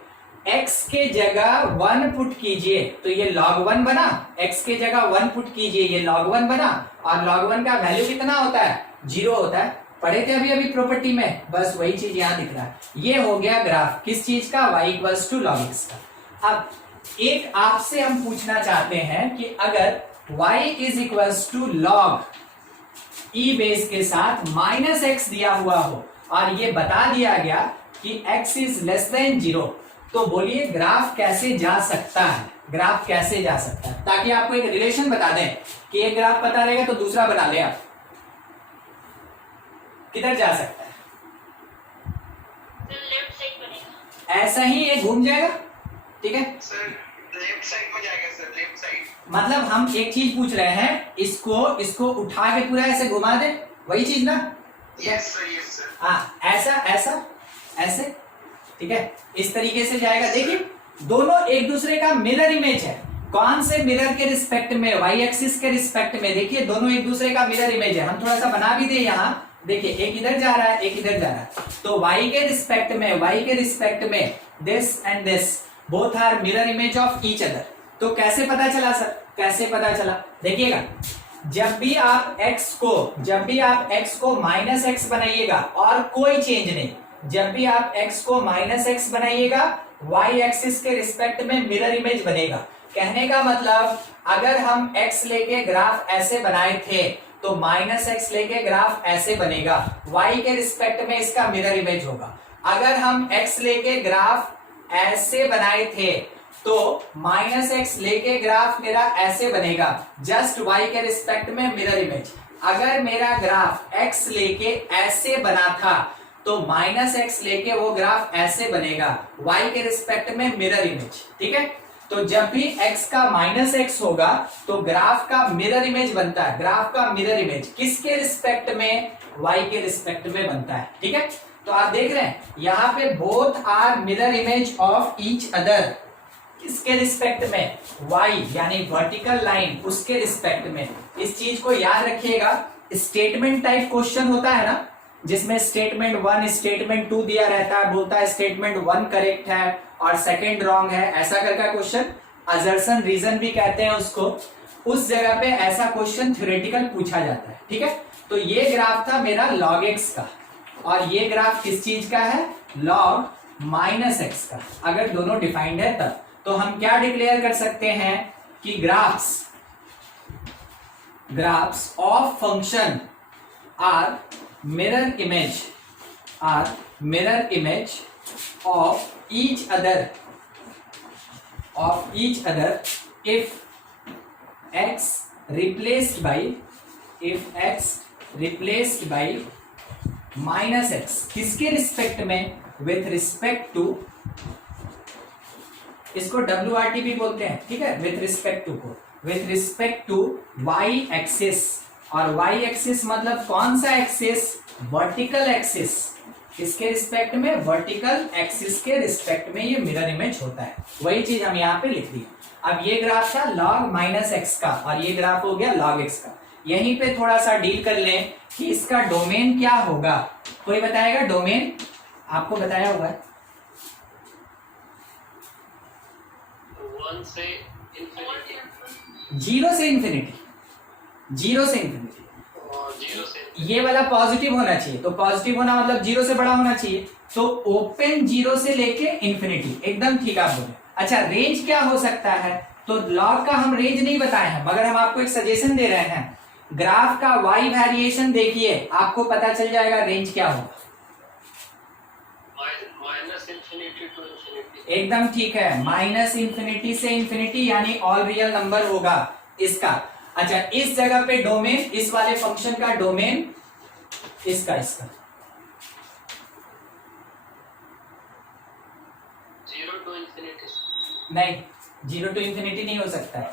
x के जगह 1 पुट कीजिए तो ये log 1 बना, x के जगह 1 पुट कीजिए ये log 1 बना, और log 1 का वैल्यू कितना होता है, 0 होता है, पढ़े थे अभी प्रॉपर्टी में, बस वही चीज यहाँ दिख रहा है। ये हो गया ग्राफ किस चीज का, y equals to log x का। अब एक आपसे हम पूछना चाहते हैं कि अगर y is equals to log e base के साथ माइनस x दिया हुआ हो और ये बता दिया गया कि x इज लेस देन 0, तो बोलिए ग्राफ कैसे जा सकता है, ग्राफ कैसे जा सकता है, ताकि आपको एक रिलेशन बता दें कि एक ग्राफ पता रहेगा तो दूसरा बना ले आप, किधर जा सकता है, लेफ्ट साइड बनेगा, ऐसा ही ये घूम जाएगा, ठीक है, सर लेफ्ट साइड में जाएगा सर, लेफ्ट साइड, मतलब हम एक चीज पूछ रहे हैं, इसको उठा के पूरा ऐसे घुमा दे, वही चीज ना, यस सर, हाँ, ऐसा ऐसा ऐसे, ठीक है, इस तरीके से जाएगा। देखिए दोनों एक दूसरे का मिरर इमेज है, कौन से मिरर के रिस्पेक्ट में, वाई एक्सिस के रिस्पेक्ट में, देखिए दोनों एक दूसरे का मिरर इमेज है। हम थोड़ा सा बना भी दे यहाँ, देखिए एक इधर जा रहा है एक इधर जा रहा है, तो y के रिस्पेक्ट में this and this both are mirror image of each other. तो कैसे पता चला सर, कैसे पता चला, देखिएगा जब भी आप x को माइनस एक्स बनाइएगा और कोई चेंज नहीं, जब भी आप x को माइनस एक्स बनाइएगा y एक्सिस के रिस्पेक्ट में मिरर इमेज बनेगा। कहने का मतलब अगर हम x लेके ग्राफ ऐसे बनाए थे तो माइनस एक्स लेके ग्राफ ऐसे बनेगा, y के रिस्पेक्ट में इसका मिरर इमेज होगा। अगर हम x लेके ग्राफ ऐसे बनाए थे तो माइनस एक्स लेके ग्राफ मेरा ऐसे बनेगा, जस्ट y के रिस्पेक्ट में मिरर इमेज। अगर मेरा ग्राफ x लेके ऐसे बना था तो माइनस एक्स लेके वो ग्राफ ऐसे बनेगा, y के रिस्पेक्ट में मिरर इमेज, ठीक है। तो जब भी x का माइनस एक्स होगा तो ग्राफ का मिरर इमेज बनता है, ग्राफ का मिरर इमेज किसके रिस्पेक्ट में, y के रिस्पेक्ट में बनता है, ठीक है। तो आप देख रहे हैं यहाँ पे both are mirror image of each other, किसके रिस्पेक्ट में, y यानी वर्टिकल लाइन उसके रिस्पेक्ट में। इस चीज को याद रखिएगा, स्टेटमेंट टाइप क्वेश्चन होता है ना, जिसमें स्टेटमेंट 1 स्टेटमेंट 2 दिया रहता है, बोलता है स्टेटमेंट 1 करेक्ट है और सेकंड रॉन्ग है, ऐसा करके क्वेश्चन, असर्शन रीजन भी कहते हैं उसको, उस जगह पे ऐसा क्वेश्चन थ्योरेटिकल पूछा जाता है, ठीक है। तो ये ग्राफ था मेरा log x का, और ये ग्राफ किस चीज का है, log माइनस एक्स का। अगर दोनों डिफाइंड है तब तो हम क्या डिक्लेयर कर सकते हैं कि graphs of function are mirror image of each other if x replaced by minus x, किसके रिस्पेक्ट में, विथ रिस्पेक्ट टू, इसको WRT भी बोलते हैं, ठीक है, with respect to y axis. और y एक्सिस मतलब कौन सा एक्सिस, वर्टिकल एक्सिस, किसके रिस्पेक्ट में, वर्टिकल एक्सिस के रिस्पेक्ट में ये मिरर इमेज होता है, वही चीज हम यहाँ पे लिख दी। अब ये ग्राफ था log माइनस एक्स का और ये ग्राफ हो गया log x का। यहीं पे थोड़ा सा डील कर लें कि इसका डोमेन क्या होगा, कोई बताएगा डोमेन, आपको बताया हुआ है। 1 से इंफिनिटी, 0 से इंफिनिटी, 0 से इंफिनिटी, 0 से ये वाला पॉजिटिव होना चाहिए, तो पॉजिटिव होना मतलब 0 से बड़ा होना चाहिए, तो ओपन 0 से लेके इंफिनिटी, एकदम ठीक आप बोले। अच्छा रेंज क्या हो सकता है, तो लॉग का हम रेंज नहीं बताए हैं, मगर हम आपको एक सजेशन दे रहे हैं, ग्राफ का वाई वेरिएशन देखिए, आपको पता चल जाएगा रेंज क्या होगा। माइनस इंफिनिटी टू इंफिनिटी, एकदम ठीक है, माइनस इंफिनिटी से इंफिनिटी, यानी ऑल रियल नंबर होगा इसका। अच्छा इस जगह पे डोमेन, इस वाले फंक्शन का डोमेन इसका 0 टू इंफिनिटी, नहीं, 0 टू इंफिनिटी नहीं हो सकता है,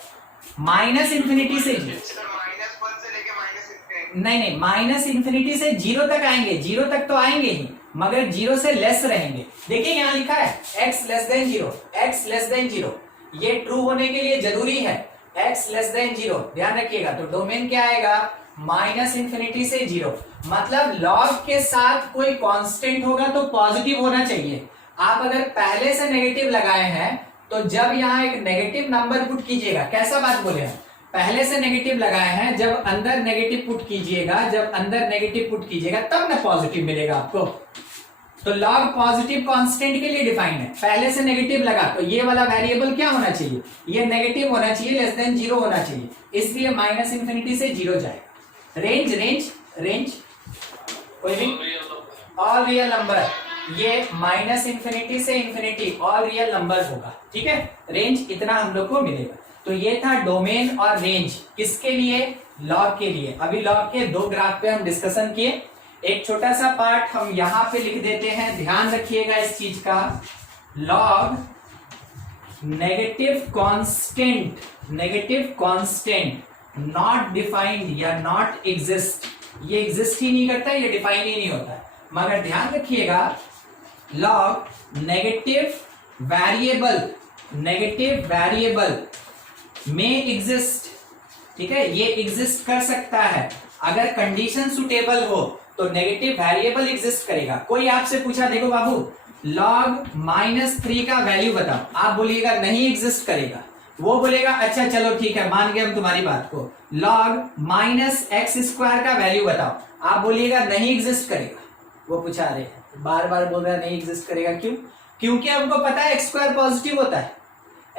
माइनस इंफिनिटी से सर -1 से लेके माइनस इंफिनिटी, नहीं, माइनस इंफिनिटी से 0 तक आएंगे, 0 तक तो आएंगे ही, मगर 0 से लेस रहेंगे। देखिए यहाँ लिखा है x less than 0, x less than 0, ये ट्रू होने के लिए जरूरी है x लेस देन 0, ध्यान रखिएगा। तो डोमेन क्या आएगा, माइनस इंफिनिटी से 0, मतलब लॉग के साथ कोई कांस्टेंट होगा तो पॉजिटिव होना चाहिए। आप अगर पहले से नेगेटिव लगाए हैं तो जब यहाँ एक नेगेटिव नंबर पुट कीजिएगा, कैसा बात बोले हैं, पहले से नेगेटिव लगाए हैं, जब अंदर नेगेटिव पुट कीजिएगा, जब अंदर नेगेटिव पुट कीजिएगा तब ना पॉजिटिव मिलेगा आपको। तो लॉग पॉजिटिव कांस्टेंट के लिए डिफाइंड है, पहले से नेगेटिव लगा तो ये वाला वेरिएबल क्या होना चाहिए, ये नेगेटिव होना चाहिए, लेस देन 0 होना चाहिए, इसलिए माइनस इंफिनिटी से 0 जाएगा। रेंज रेंज रेंज कोई भी ऑल रियल नंबर, ये माइनस इंफिनिटी से इंफिनिटी ऑल रियल नंबर होगा, ठीक है। रेंज इतना हम लोग को मिलेगा। तो ये था डोमेन और रेंज, किसके लिए, लॉग के लिए। अभी लॉग के 2 ग्राफ पे हम डिस्कशन किए, एक छोटा सा पार्ट हम यहां पे लिख देते हैं, ध्यान रखिएगा इस चीज का, log negative constant not defined या नॉट एग्जिस्ट, ये एग्जिस्ट ही नहीं करता, ये डिफाइन ही नहीं होता है, मगर ध्यान रखिएगा लॉग नेगेटिव वेरिएबल में एग्जिस्ट, ठीक है, ये एग्जिस्ट कर सकता है, अगर कंडीशन सुटेबल हो तो नेगेटिव वेरिएबल एग्जिस्ट करेगा। कोई आपसे पूछा देखो बाबू लॉग -3 का वैल्यू बताओ, आप बोलिएगा नहीं एग्जिस्ट करेगा, वो बोलेगा अच्छा चलो ठीक है मान गए हम तुम्हारी बात को, लॉग -x² का वैल्यू बताओ, आप बोलिएगा नहीं एग्जिस्ट करेगा, वो पूछा रहे बार बार बोल रहा है नहीं एग्जिस्ट करेगा, क्यों, क्योंकि हमको पता है x² पॉजिटिव होता है,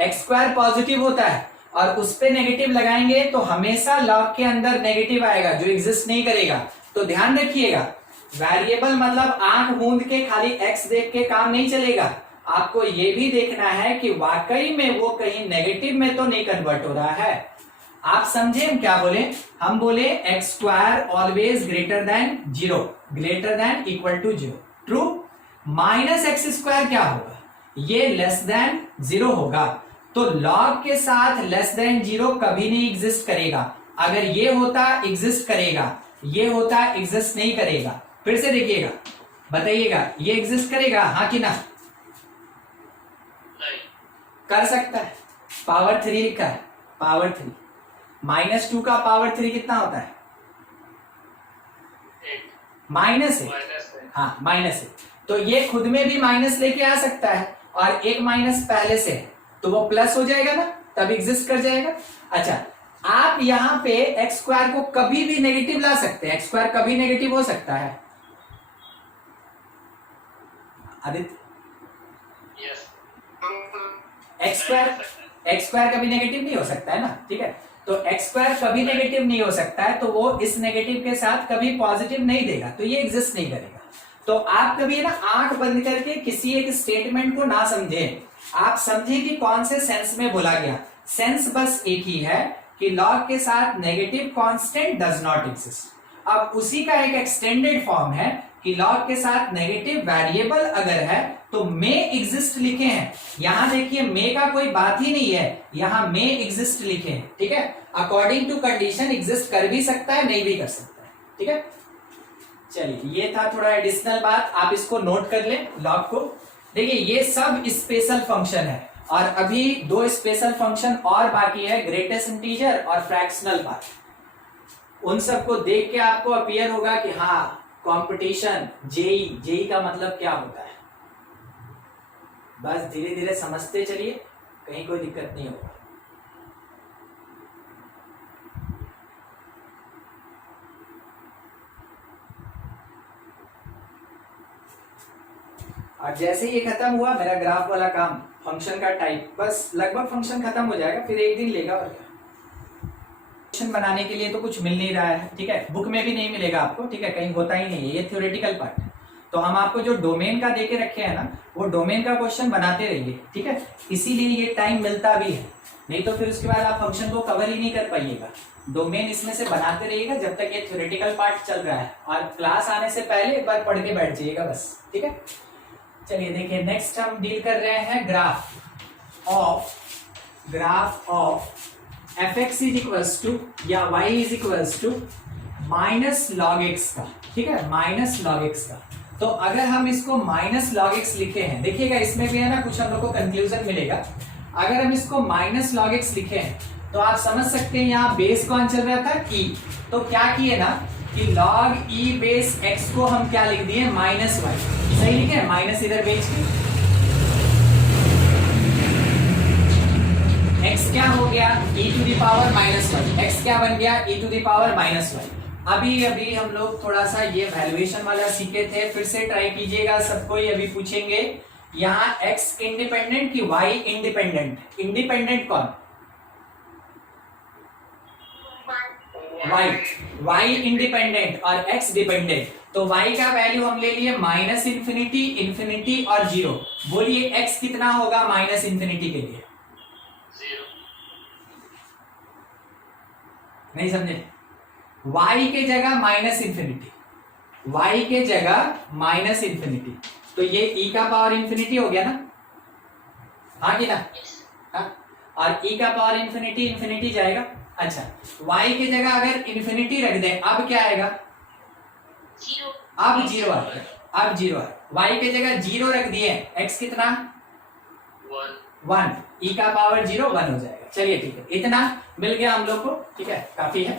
x² पॉजिटिव होता है, और उस पे नेगेटिव लगाएंगे तो हमेशा लॉग के अंदर नेगेटिव आएगा जो एग्जिस्ट नहीं करेगा। तो ध्यान रखिएगा वेरिएबल मतलब आंख मूंद के खाली x देख के काम नहीं चलेगा, आपको ये भी देखना है कि वाकई में वो कहीं नेगेटिव में तो नहीं कन्वर्ट हो रहा है। आप समझे हम क्या बोले, हम बोले x² always greater than 0, greater than equal to 0, true. -x² क्या होगा, ये लेस देन 0 होगा, तो लॉग के साथ लेस देन 0 कभी नहीं एग्जिस्ट करेगा, अगर ये होता एग्जिस्ट करेगा, ये होता एग्जिस्ट नहीं करेगा। फिर से देखिएगा बताइएगा ये एग्जिस्ट करेगा हाँ कि ना, नहीं कर सकता है, पावर 3 लिखा है, पावर 3, -2 का पावर 3 कितना होता है, माइनस है, हाँ माइनस है, तो ये खुद में भी माइनस लेके आ सकता है, और एक माइनस पहले से है तो वो प्लस हो जाएगा ना, तब एग्जिस्ट कर जाएगा। अच्छा आप यहां पे x² को कभी भी नेगेटिव ला सकते हैं, x² कभी नेगेटिव हो सकता है आदित्य, x² कभी नेगेटिव नहीं हो सकता है ना, ठीक है, तो x² कभी नेगेटिव नहीं हो सकता है, तो वो इस नेगेटिव के साथ कभी पॉजिटिव नहीं देगा, तो ये एग्जिस्ट नहीं करेगा। तो आप कभी ना आंख बंद करके किसी एक स्टेटमेंट को ना समझें, आप समझें कि कौन से सेंस में बोला गया, सेंस बस एक ही है कि लॉग के साथ negative constant does not exist. अब उसी का एक एक्सटेंडेड फॉर्म है कि लॉग के साथ नेगेटिव वेरिएबल अगर है तो मे एग्जिस्ट लिखे हैं, यहां देखिए मे का कोई बात ही नहीं है, यहां मे एग्जिस्ट लिखे हैं, ठीक है, अकॉर्डिंग टू कंडीशन एग्जिस्ट कर भी सकता है नहीं भी कर सकता है, ठीक है। चलिए ये था थोड़ा एडिशनल बात, आप इसको नोट कर लें लॉग को। देखिए ये सब स्पेशल फंक्शन है, और अभी 2 स्पेशल फंक्शन और बाकी है, ग्रेटेस्ट इंटीजर और फ्रैक्शनल पार्ट। उन सबको देख के आपको अपीयर होगा कि हाँ कंपटीशन जेई का मतलब क्या होता है। बस धीरे धीरे समझते चलिए, कहीं कोई दिक्कत नहीं होगा। और जैसे ही ये खत्म हुआ मेरा ग्राफ वाला काम, फंक्शन का टाइप, बस लगभग फंक्शन खत्म हो जाएगा, फिर एक दिन लेगा। और क्या, फंक्शन बनाने के लिए तो कुछ मिल नहीं रहा है, ठीक है, बुक में भी नहीं मिलेगा आपको, ठीक है, कहीं होता ही नहीं है, ये थ्योरेटिकल पार्ट है। तो हम आपको जो डोमेन का देके रखे हैं ना, वो डोमेन का क्वेश्चन बनाते रहिए, ठीक है, इसीलिए ये टाइम मिलता भी है, नहीं तो फिर उसके बाद आप फंक्शन को कवर ही नहीं कर पाइएगा। डोमेन इसमें से बनाते रहिएगा जब तक ये थ्योरेटिकल पार्ट चल रहा है, और क्लास आने से पहले एक बार पढ़ के बैठ जाइएगा बस, ठीक है। चलिए देखिए, नेक्स्ट हम डील कर रहे हैं graph of fx is equals to या y is equals to minus log x का, ठीक है, माइनस लॉग एक्स का। तो अगर हम इसको माइनस लॉग एक्स लिखे हैं, देखिएगा इसमें भी है ना कुछ हम लोग को कंक्लूजन मिलेगा। अगर हम इसको माइनस लॉग एक्स लिखे हैं तो आप समझ सकते हैं यहाँ बेस कौन चल रहा था, e। तो क्या किए ना कि log e बेस x को हम क्या लिख दिए, माइनस वाई, सही लिखे, माइनस इधर बेच के x क्या हो गया, e to the power minus y, x क्या बन गया, e to the power minus y. अभी हम लोग थोड़ा सा ये वैल्यूएशन वाला सीखे थे, फिर से ट्राई कीजिएगा सबको। ये अभी पूछेंगे यहाँ x इंडिपेंडेंट कि y इंडिपेंडेंट, इंडिपेंडेंट कौन, y इंडिपेंडेंट और x डिपेंडेंट। तो y का वैल्यू हम ले लिए माइनस इंफिनिटी, इंफिनिटी और जीरो। बोलिए x कितना होगा माइनस इंफिनिटी के लिए, 0। नहीं समझे, y के जगह माइनस इंफिनिटी, y के जगह माइनस इंफिनिटी, तो ये e का पावर इंफिनिटी हो गया ना, हाँ कि ना, हाँ? और e का पावर इंफिनिटी, इंफिनिटी जाएगा। अच्छा, y के जगह अगर इंफिनिटी रख दें, अब क्या आएगा, 0। अब जीरो आएगा, अब जीरो आएगा। y के जगह जीरो रख दिए, x कितना, 1, e का पावर 0 1 हो जाएगा। चलिए ठीक है, इतना मिल गया हम लोग को, ठीक है, काफी है।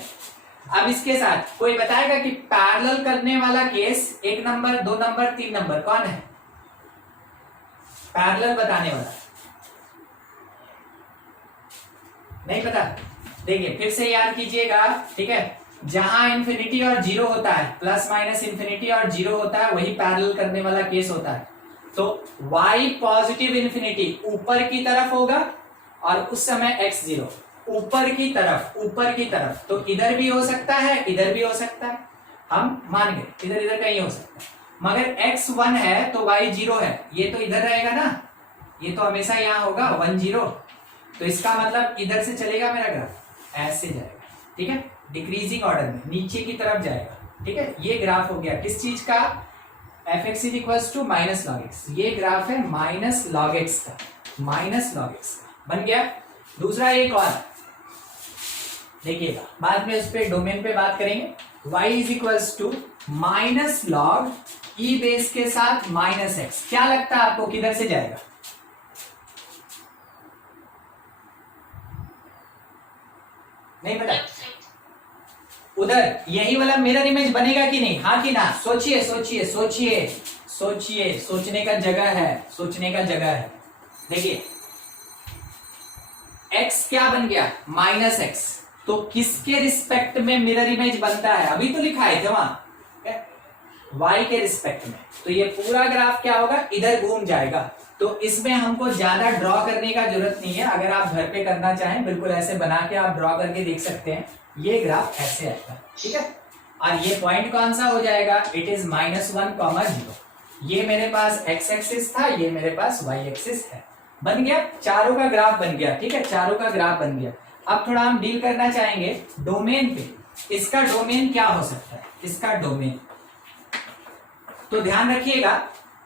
अब इसके साथ कोई बताएगा कि पैरेलल करने वाला केस 1 नंबर, 2 नंबर, 3 नंबर कौन है, पैरेलल बताने वाला, नहीं पता, देखिए फिर से याद कीजिएगा, ठीक है, जहां इंफिनिटी और जीरो होता है, प्लस माइनस इंफिनिटी और जीरो होता है, वही पैरेलल करने वाला केस होता है। तो y पॉजिटिव इंफिनिटी ऊपर की तरफ होगा और उस समय x 0 ऊपर की तरफ, तो इधर भी हो सकता है, इधर भी हो सकता है, हम मान गए, इधर इधर कहीं हो सकता है। मगर x 1 है तो y 0 है, ये तो इधर रहेगा ना, ये तो हमेशा यहाँ होगा 1 0, तो इसका मतलब इधर से चलेगा मेरा ग्राफ, ऐसे जाएगा, ठीक है, डिक्रीजिंग ऑर्डर में नीचे की तरफ जाएगा, ठीक है। ये ग्राफ हो गया किस चीज का, fx is equals to minus log x, ये ग्राफ है माइनस लॉग एक्स का, माइनस लॉग एक्स का बन गया। दूसरा एक और देखिएगा, बाद में उस पे डोमेन पे बात करेंगे। y is equals to minus log e base के साथ माइनस एक्स, क्या लगता है आपको किधर से जाएगा, नहीं पता, उधर यही वाला मिरर इमेज बनेगा कि नहीं, हाँ कि ना, सोचिए सोचिए सोचिए सोचिए, सोचने का जगह है, सोचने का जगह है। देखिए x क्या बन गया, माइनस एक्स, तो किसके रिस्पेक्ट में मिरर इमेज बनता है, अभी तो लिखा है थे वहां, y के रिस्पेक्ट में, तो ये पूरा ग्राफ क्या होगा, इधर घूम जाएगा। तो इसमें हमको ज्यादा ड्रॉ करने का जरूरत नहीं है, अगर आप घर पे करना चाहें बिल्कुल ऐसे बना के आप ड्रॉ करके देख सकते हैं, ये ग्राफ ऐसे आएगा, ठीक है। और ये पॉइंट कौन सा हो जाएगा, इट इज -1, 0। ये मेरे पास x एक्सिस था, ये मेरे पास y एक्सिस है, बन गया, चारों का ग्राफ बन गया, ठीक है, चारों का ग्राफ बन गया। अब थोड़ा हम डील करना चाहेंगे डोमेन पे, इसका डोमेन क्या हो सकता है, इसका डोमेन, तो ध्यान रखिएगा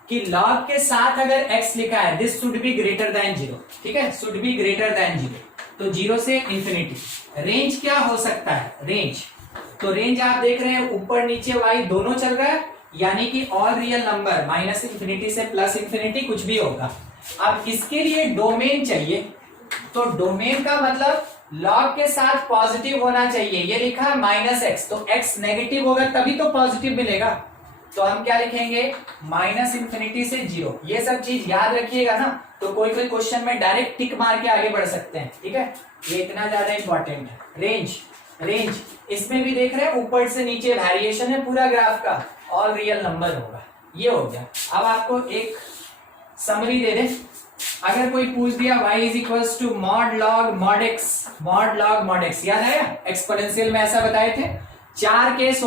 कि लॉग के साथ अगर x लिखा है, this should be greater than 0, ठीक है, शुड बी ग्रेटर देन 0, तो 0 से इंफिनिटी। रेंज क्या हो सकता है, रेंज, तो रेंज आप देख रहे हैं ऊपर नीचे y दोनों चल रहा है, यानी कि all real number minus infinity से प्लस इंफिनिटी कुछ भी होगा। अब इसके लिए डोमेन चाहिए, तो डोमेन का मतलब लॉग के साथ पॉजिटिव होना चाहिए, ये लिखा है -x, तो x नेगेटिव होगा तभी तो पॉजिटिव मिलेगा। तो हम क्या लिखेंगे, माइनस इंफिनिटी से 0। ये सब चीज याद रखिएगा ना, तो कोई कोई क्वेश्चन में डायरेक्ट टिक मार के आगे बढ़ सकते हैं, ठीक है, ये इतना ज्यादा इंपॉर्टेंट है। रेंज इसमें भी देख रहे हैं ऊपर से नीचे वेरिएशन है पूरा ग्राफ का, ऑल रियल नंबर होगा, ये हो गया। अब आपको एक समरी दे दे, अगर कोई पूछ दिया y is equals to mod log mod x, याद आया एक्सपोनेंशियल में ऐसा बताए थे, 4 केस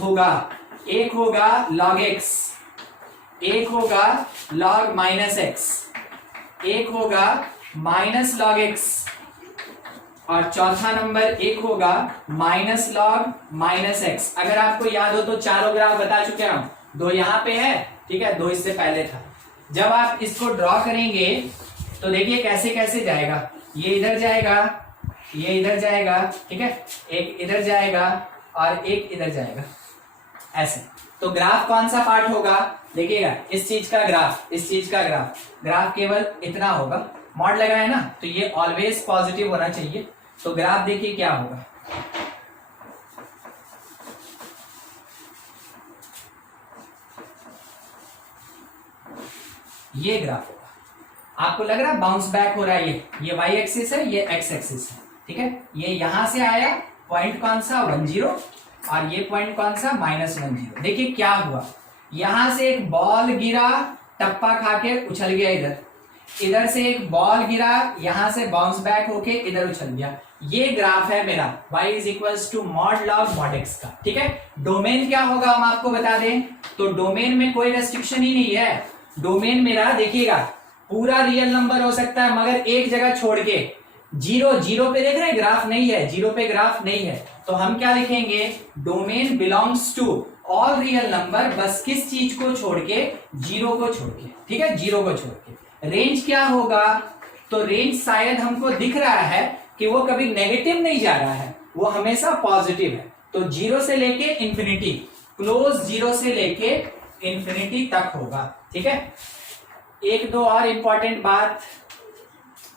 होगा, एक होगा log x, एक होगा log माइनस x, एक होगा माइनस log x, और चौथा नंबर एक होगा माइनस log माइनस x। अगर आपको याद हो तो चारों ग्राफ बता चुके हम, 2 यहाँ पे है, ठीक है, 2 इससे पहले था। जब आप इसको ड्रॉ करेंगे तो देखिए कैसे कैसे जाएगा, ये इधर जाएगा, ये इधर जाएगा, ठीक है, एक इधर जाएगा और एक इधर जाएगा, ऐसे। तो ग्राफ कौन सा पार्ट होगा, देखिएगा इस चीज का ग्राफ केवल इतना होगा, मॉड लगा है ना, तो ये ऑलवेज पॉजिटिव होना चाहिए। तो ग्राफ देखिए क्या होगा, ये ग्राफ होगा। आपको लग रहा है बाउंस बैक हो रहा है, ये y एक्सिस है, ये x एक्सिस है, ठीक है, ये यहां से आया पॉइंट कौन सा 10 और ये पॉइंट कौन सा -10। देखिए क्या हुआ, यहां से एक बॉल गिरा, टप्पा खा के उछल गया इधर से एक बॉल गिरा, यहां से बाउंस बैक होके इधर उछल गया। ये ग्राफ है मेरा y is equals to mod log mod x का, ठीक है। डोमेन क्या होगा हम आपको बता दें, तो डोमेन में कोई रेस्ट्रिक्शन ही नहीं है। डोमेन मेरा देखिएगा पूरा रियल नंबर हो सकता है, मगर एक जगह छोड़ के 0 पे देख रहे हैं ग्राफ नहीं है, 0 पे ग्राफ नहीं है, तो हम क्या लिखेंगे, domain belongs to all real number, बस किस चीज को छोड़ के, 0 को छोड़ के, ठीक है, 0 को छोड़ के। रेंज क्या होगा, तो रेंज शायद हमको दिख रहा है कि वो कभी नेगेटिव नहीं जा रहा है, वो हमेशा पॉजिटिव है। तो 0 से लेके इंफिनिटी, क्लोज 0 से लेके इंफिनिटी तक होगा, ठीक है। 1-2 और इंपॉर्टेंट बात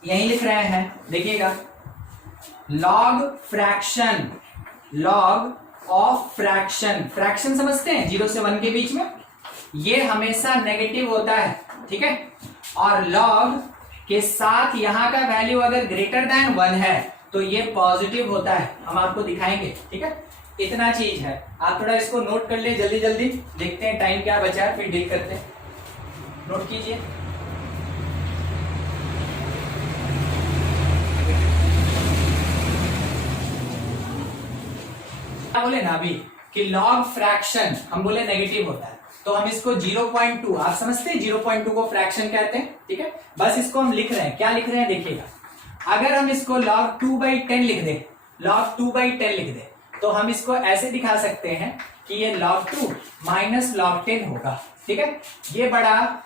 यही लिख रहे हैं, देखिएगा, लॉग ऑफ फ्रैक्शन समझते हैं 0 से 1 के बीच में, ये हमेशा नेगेटिव होता है, ठीक है। और लॉग के साथ यहां का वैल्यू अगर ग्रेटर देन 1 है तो ये पॉजिटिव होता है, हम आपको दिखाएंगे, ठीक है। इतना चीज है, आप थोड़ा इसको नोट कर ले जल्दी जल्दी, देखते हैं टाइम क्या बचा है, फिर डील करते हैं। नोट कीजिए, क्या बोले ना अभी कि लॉग फ्रैक्शन हम बोले नेगेटिव होता है, तो हम इसको 0.2, आप समझते हैं 0.2 को फ्रैक्शन कहते हैं, ठीक है। बस इसको हम लिख रहे हैं, क्या लिख रहे हैं देखिएगा, अगर हम इसको log 2/10 लिख दे, log 2/10 लिख दे, तो हम इसको ऐसे दिखा सकते हैं कि ये log 2 माइनस log 10 होगा, ठीक है। ये बड़ा,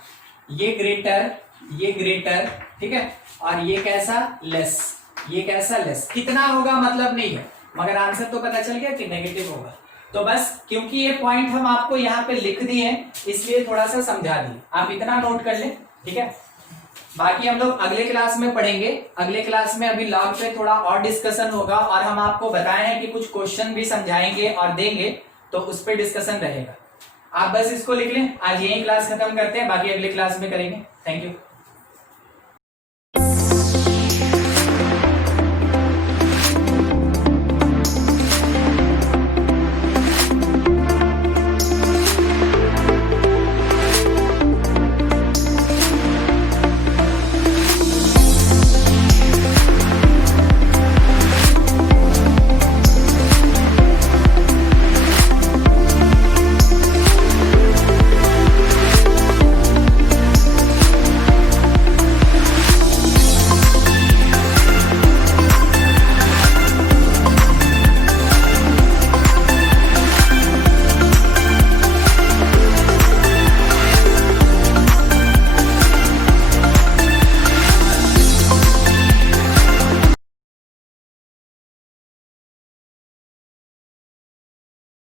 ये ग्रेटर, ठीक है, और ये कैसा लेस, कितना होगा मतलब नहीं है, मगर आंसर तो पता चल गया कि नेगेटिव होगा। तो बस क्योंकि ये पॉइंट हम आपको यहाँ पे लिख दिए इसलिए थोड़ा सा समझा दिए, आप इतना नोट कर ले, ठीक है। बाकी हम लोग अगले क्लास में पढ़ेंगे, अगले क्लास में अभी लॉग पे थोड़ा और डिस्कशन होगा, और हम आपको बताए हैं कि कुछ क्वेश्चन भी समझाएंगे और देंगे, तो उस पर डिस्कशन रहेगा। आप बस इसको लिख लें, आज यही क्लास खत्म करते हैं, बाकी अगले क्लास में करेंगे। Thank you.